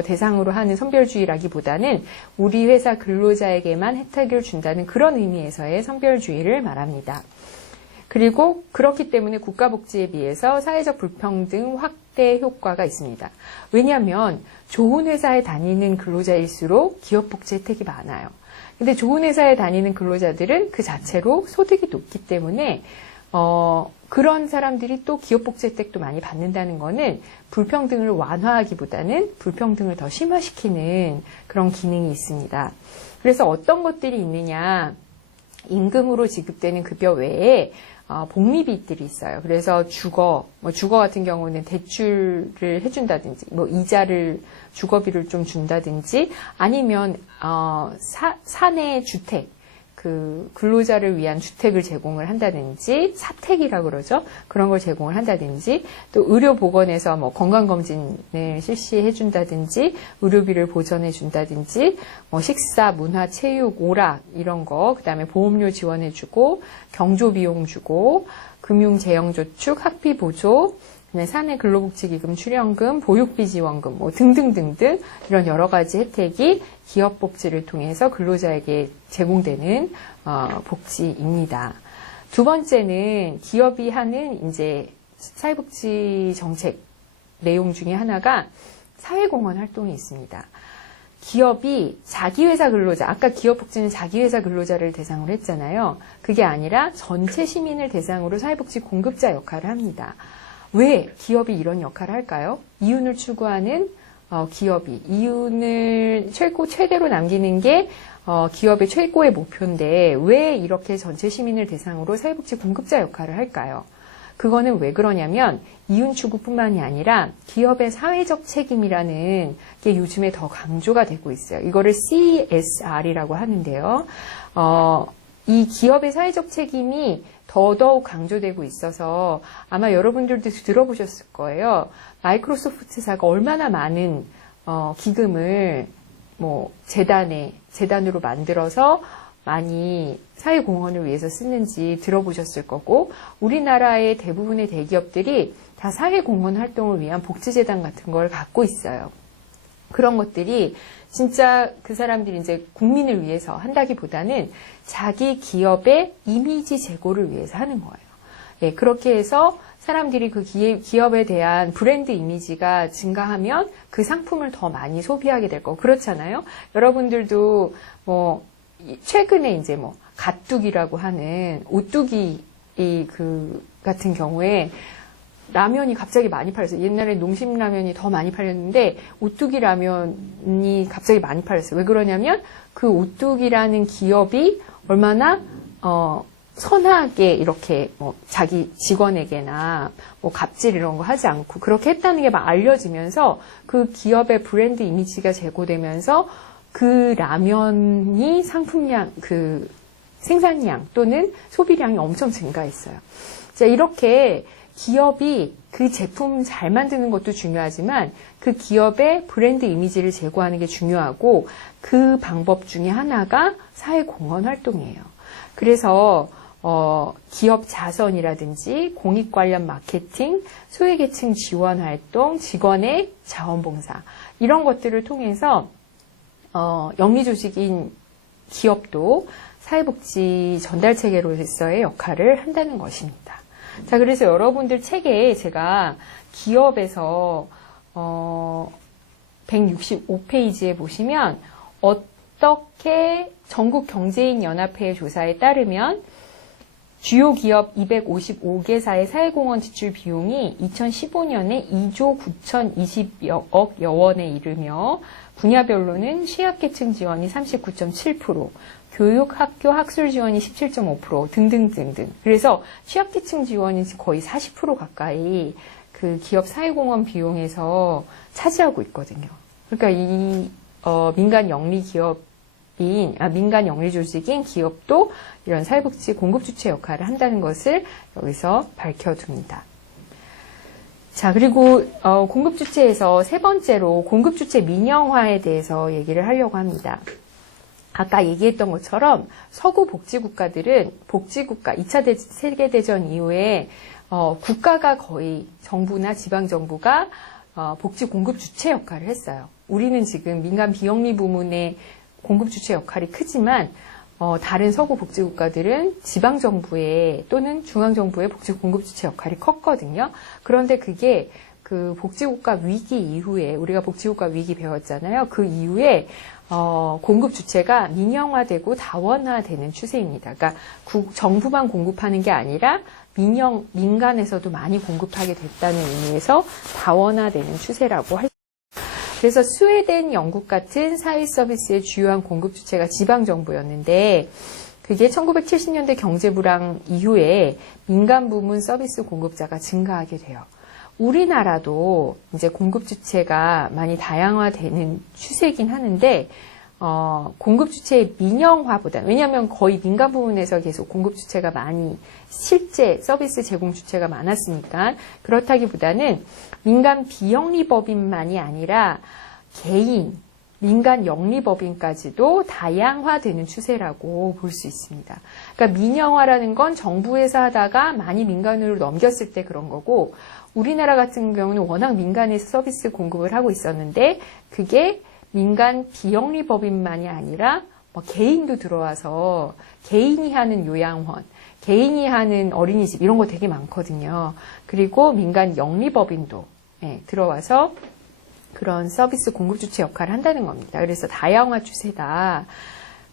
대상으로 하는 선별주의라기보다는 우리 회사 근로자에게만 혜택을 준다는 그런 의미에서의 선별주의를 말합니다. 그리고 그렇기 때문에 국가복지에 비해서 사회적 불평등 확대 효과가 있습니다. 왜냐하면 좋은 회사에 다니는 근로자일수록 기업복지 혜택이 많아요. 근데 좋은 회사에 다니는 근로자들은 그 자체로 소득이 높기 때문에 그런 사람들이 또 기업복지 혜택도 많이 받는다는 거는 불평등을 완화하기보다는 불평등을 더 심화시키는 그런 기능이 있습니다. 그래서 어떤 것들이 있느냐, 임금으로 지급되는 급여 외에 복리비들이 있어요. 그래서 주거 같은 경우는 대출을 해준다든지, 이자를, 주거비를 좀 준다든지, 아니면, 사내 주택, 근로자를 위한 주택을 제공을 한다든지, 사택이라고 그러죠. 그런 걸 제공을 한다든지, 또 의료보건에서 건강검진을 실시해준다든지, 의료비를 보전해준다든지, 식사, 문화, 체육, 오락, 이런 거, 그 다음에 보험료 지원해주고, 경조비용 주고, 금융재형저축, 학비 보조, 사내 근로복지기금 출연금, 보육비 지원금, 등등등등 이런 여러 가지 혜택이 기업복지를 통해서 근로자에게 제공되는 복지입니다. 두 번째는 기업이 하는 이제 사회복지 정책 내용 중에 하나가 사회공헌 활동이 있습니다. 기업이 자기 회사 근로자, 아까 기업복지는 자기 회사 근로자를 대상으로 했잖아요. 그게 아니라 전체 시민을 대상으로 사회복지 공급자 역할을 합니다. 왜 기업이 이런 역할을 할까요? 이윤을 추구하는 기업이 이윤을 최대로 남기는 게 기업의 최고의 목표인데 왜 이렇게 전체 시민을 대상으로 사회복지 공급자 역할을 할까요? 그거는 왜 그러냐면 이윤 추구뿐만이 아니라 기업의 사회적 책임이라는 게 요즘에 더 강조가 되고 있어요. 이거를 CSR이라고 하는데요. 이 기업의 사회적 책임이 더더욱 강조되고 있어서 아마 여러분들도 들어보셨을 거예요. 마이크로소프트사가 얼마나 많은 기금을 재단으로 만들어서 많이 사회공헌을 위해서 쓰는지 들어보셨을 거고, 우리나라의 대부분의 대기업들이 다 사회공헌 활동을 위한 복지재단 같은 걸 갖고 있어요. 그런 것들이 진짜 그 사람들이 이제 국민을 위해서 한다기보다는 자기 기업의 이미지 제고를 위해서 하는 거예요. 예, 그렇게 해서 사람들이 그 기업에 대한 브랜드 이미지가 증가하면 그 상품을 더 많이 소비하게 될 거고, 그렇잖아요. 여러분들도 뭐 최근에 이제 뭐 가뚝이라고 하는 오뚜기 같은 경우에 라면이 갑자기 많이 팔렸어요. 옛날에 농심라면이 더 많이 팔렸는데 오뚜기 라면이 갑자기 많이 팔렸어요. 왜 그러냐면 그 오뚜기라는 기업이 얼마나 선하게 이렇게 뭐 자기 직원에게나 뭐 갑질 이런 거 하지 않고 그렇게 했다는 게 막 알려지면서 그 기업의 브랜드 이미지가 제고되면서 그 라면이 상품량, 그 생산량 또는 소비량이 엄청 증가했어요. 자, 이렇게 기업이 그 제품 잘 만드는 것도 중요하지만 그 기업의 브랜드 이미지를 제고하는 게 중요하고, 그 방법 중에 하나가 사회공헌 활동이에요. 그래서 기업 자선이라든지 공익 관련 마케팅, 소외계층 지원 활동, 직원의 자원봉사 이런 것들을 통해서 영리조직인 기업도 사회복지 전달체계로서의 역할을 한다는 것입니다. 자, 그래서 여러분들 책에 제가 기업에서 165페이지에 보시면 어떻게 전국경제인연합회의 조사에 따르면 주요 기업 255개사의 사회공헌 지출 비용이 2015년에 2조 9,020억 원에 이르며 분야별로는 취약계층 지원이 39.7%, 교육, 학교, 학술 지원이 17.5% 등등등등. 그래서 취약계층 지원이 거의 40% 가까이 그 기업 사회공헌 비용에서 차지하고 있거든요. 그러니까 이 민간 영리 기업인, 민간 영리 조직인 기업도 이런 사회복지 공급 주체 역할을 한다는 것을 여기서 밝혀둡니다. 자, 그리고 공급 주체에서 세 번째로 공급 주체 민영화에 대해서 얘기를 하려고 합니다. 아까 얘기했던 것처럼 서구 복지국가들은 복지국가 2차 세계대전 이후에 국가가 거의 정부나 지방정부가 복지 공급 주체 역할을 했어요. 우리는 지금 민간 비영리 부문의 공급 주체 역할이 크지만 다른 서구 복지국가들은 지방정부의 또는 중앙정부의 복지 공급 주체 역할이 컸거든요. 그런데 그게 그 복지국가 위기 이후에, 우리가 복지국가 위기 배웠잖아요. 그 이후에 공급 주체가 민영화되고 다원화되는 추세입니다. 그러니까 정부만 공급하는 게 아니라 민간에서도 많이 공급하게 됐다는 의미에서 다원화되는 추세라고 할 수 있습니다. 그래서 스웨덴, 영국 같은 사회 서비스의 주요한 공급 주체가 지방정부였는데, 그게 1970년대 경제불황 이후에 민간 부문 서비스 공급자가 증가하게 돼요. 우리나라도 이제 공급 주체가 많이 다양화되는 추세이긴 하는데, 공급 주체의 민영화보다, 왜냐하면 거의 민간 부문에서 계속 공급 주체가 많이 실제 서비스 제공 주체가 많았으니까, 그렇다기보다는 민간 비영리법인만이 아니라 개인, 민간 영리법인까지도 다양화되는 추세라고 볼 수 있습니다. 그러니까 민영화라는 건 정부에서 하다가 많이 민간으로 넘겼을 때 그런 거고, 우리나라 같은 경우는 워낙 민간에서 서비스 공급을 하고 있었는데, 그게 민간 비영리법인만이 아니라 개인도 들어와서 개인이 하는 요양원, 개인이 하는 어린이집 이런 거 되게 많거든요. 그리고 민간 영리법인도 들어와서 그런 서비스 공급 주체 역할을 한다는 겁니다. 그래서 다양화 추세다.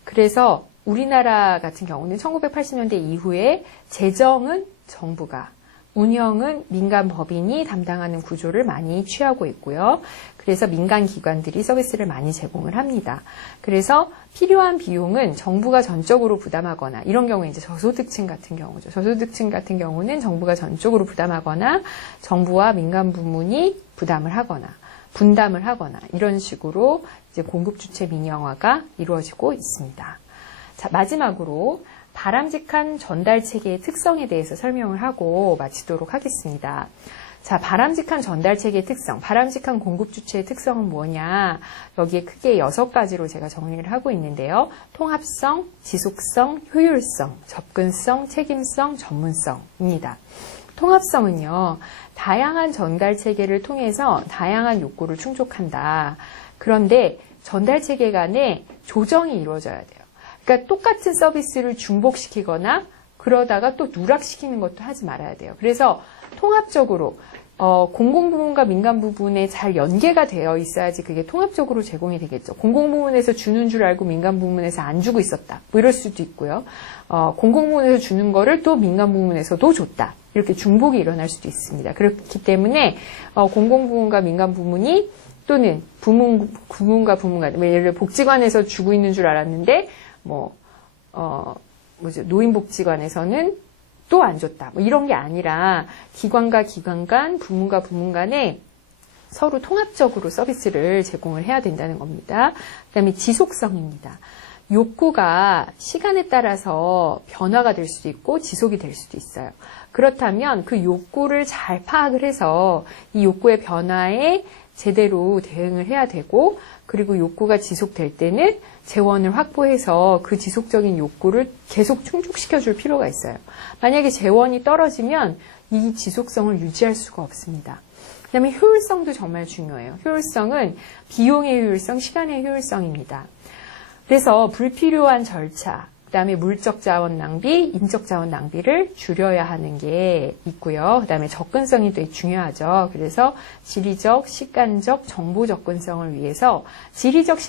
그래서 우리나라 같은 경우는 1980년대 이후에 재정은 정부가, 운영은 민간 법인이 담당하는 구조를 많이 취하고 있고요. 그래서 민간 기관들이 서비스를 많이 제공을 합니다. 그래서 필요한 비용은 정부가 전적으로 부담하거나, 이런 경우에 이제 저소득층 같은 경우죠. 저소득층 같은 경우는 정부가 전적으로 부담하거나 정부와 민간 부문이 부담을 하거나 분담을 하거나 이런 식으로 이제 공급 주체 민영화가 이루어지고 있습니다. 자, 마지막으로 바람직한 전달 체계의 특성에 대해서 설명을 하고 마치도록 하겠습니다. 자, 바람직한 전달 체계의 특성, 바람직한 공급 주체의 특성은 뭐냐? 여기에 크게 6가지로 제가 정리를 하고 있는데요. 통합성, 지속성, 효율성, 접근성, 책임성, 전문성입니다. 통합성은요, 다양한 전달 체계를 통해서 다양한 욕구를 충족한다. 그런데 전달 체계 간에 조정이 이루어져야 돼요. 그러니까 똑같은 서비스를 중복시키거나 그러다가 또 누락시키는 것도 하지 말아야 돼요. 그래서 통합적으로 공공부문과 민간부문에 잘 연계가 되어 있어야지 그게 통합적으로 제공이 되겠죠. 공공부문에서 주는 줄 알고 민간부문에서 안 주고 있었다. 뭐 이럴 수도 있고요. 공공부문에서 주는 거를 또 민간부문에서도 줬다. 이렇게 중복이 일어날 수도 있습니다. 그렇기 때문에 공공부문과 민간부문이 또는 부문과 부문 간, 예를 들어 복지관에서 주고 있는 줄 알았는데 노인복지관에서는 또 안 줬다. 뭐 이런 게 아니라 기관과 기관 간, 부문과 부문 간에 서로 통합적으로 서비스를 제공을 해야 된다는 겁니다. 그다음에 지속성입니다. 욕구가 시간에 따라서 변화가 될 수도 있고 지속이 될 수도 있어요. 그렇다면 그 욕구를 잘 파악을 해서 이 욕구의 변화에 제대로 대응을 해야 되고, 그리고 욕구가 지속될 때는 재원을 확보해서 그 지속적인 욕구를 계속 충족시켜 줄 필요가 있어요. 만약에 재원이 떨어지면 이 지속성을 유지할 수가 없습니다. 그 다음에 효율성도 정말 중요해요. 효율성은 비용의 효율성, 시간의 효율성입니다. 그래서 불필요한 절차, 그 다음에 물적 자원 낭비, 인적 자원 낭비를 줄여야 하는 게 있고요. 그 다음에 접근성이 되게 중요하죠. 그래서 지리적, 시간적, 정보 접근성을 위해서 지리적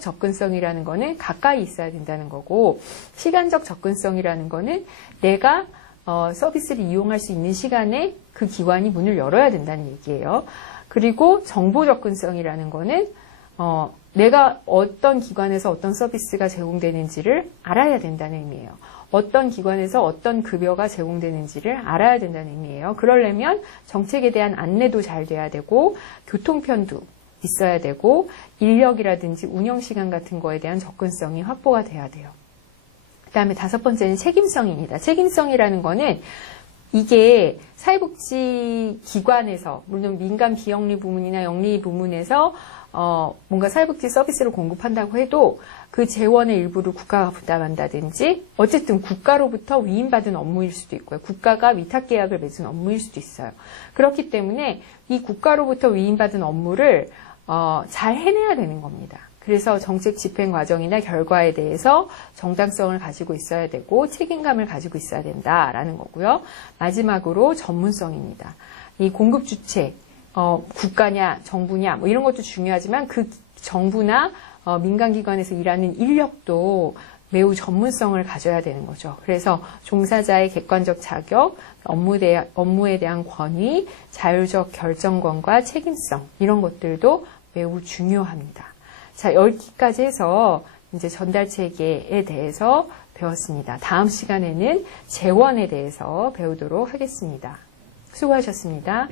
접근성이라는 거는 가까이 있어야 된다는 거고, 시간적 접근성이라는 거는 내가 서비스를 이용할 수 있는 시간에 그 기관이 문을 열어야 된다는 얘기예요. 그리고 정보 접근성이라는 거는 내가 어떤 기관에서 어떤 서비스가 제공되는지를 알아야 된다는 의미예요. 어떤 기관에서 어떤 급여가 제공되는지를 알아야 된다는 의미예요. 그러려면 정책에 대한 안내도 잘 돼야 되고, 교통편도 있어야 되고, 인력이라든지 운영시간 같은 거에 대한 접근성이 확보가 돼야 돼요. 그 다음에 5번째는 책임성입니다. 책임성이라는 거는 이게 사회복지기관에서, 물론 민간 비영리 부문이나 영리 부문에서 뭔가 사회복지 서비스를 공급한다고 해도 그 재원의 일부를 국가가 부담한다든지, 어쨌든 국가로부터 위임받은 업무일 수도 있고요. 국가가 위탁계약을 맺은 업무일 수도 있어요. 그렇기 때문에 이 국가로부터 위임받은 업무를 잘 해내야 되는 겁니다. 그래서 정책 집행 과정이나 결과에 대해서 정당성을 가지고 있어야 되고 책임감을 가지고 있어야 된다라는 거고요. 마지막으로 전문성입니다. 이 공급 주체, 국가냐 정부냐 뭐 이런 것도 중요하지만 그 정부나 민간기관에서 일하는 인력도 매우 전문성을 가져야 되는 거죠. 그래서 종사자의 객관적 자격, 업무에 대한 권위, 자율적 결정권과 책임성, 이런 것들도 매우 중요합니다. 자, 여기까지 해서 이제 전달 체계에 대해서 배웠습니다. 다음 시간에는 재원에 대해서 배우도록 하겠습니다. 수고하셨습니다.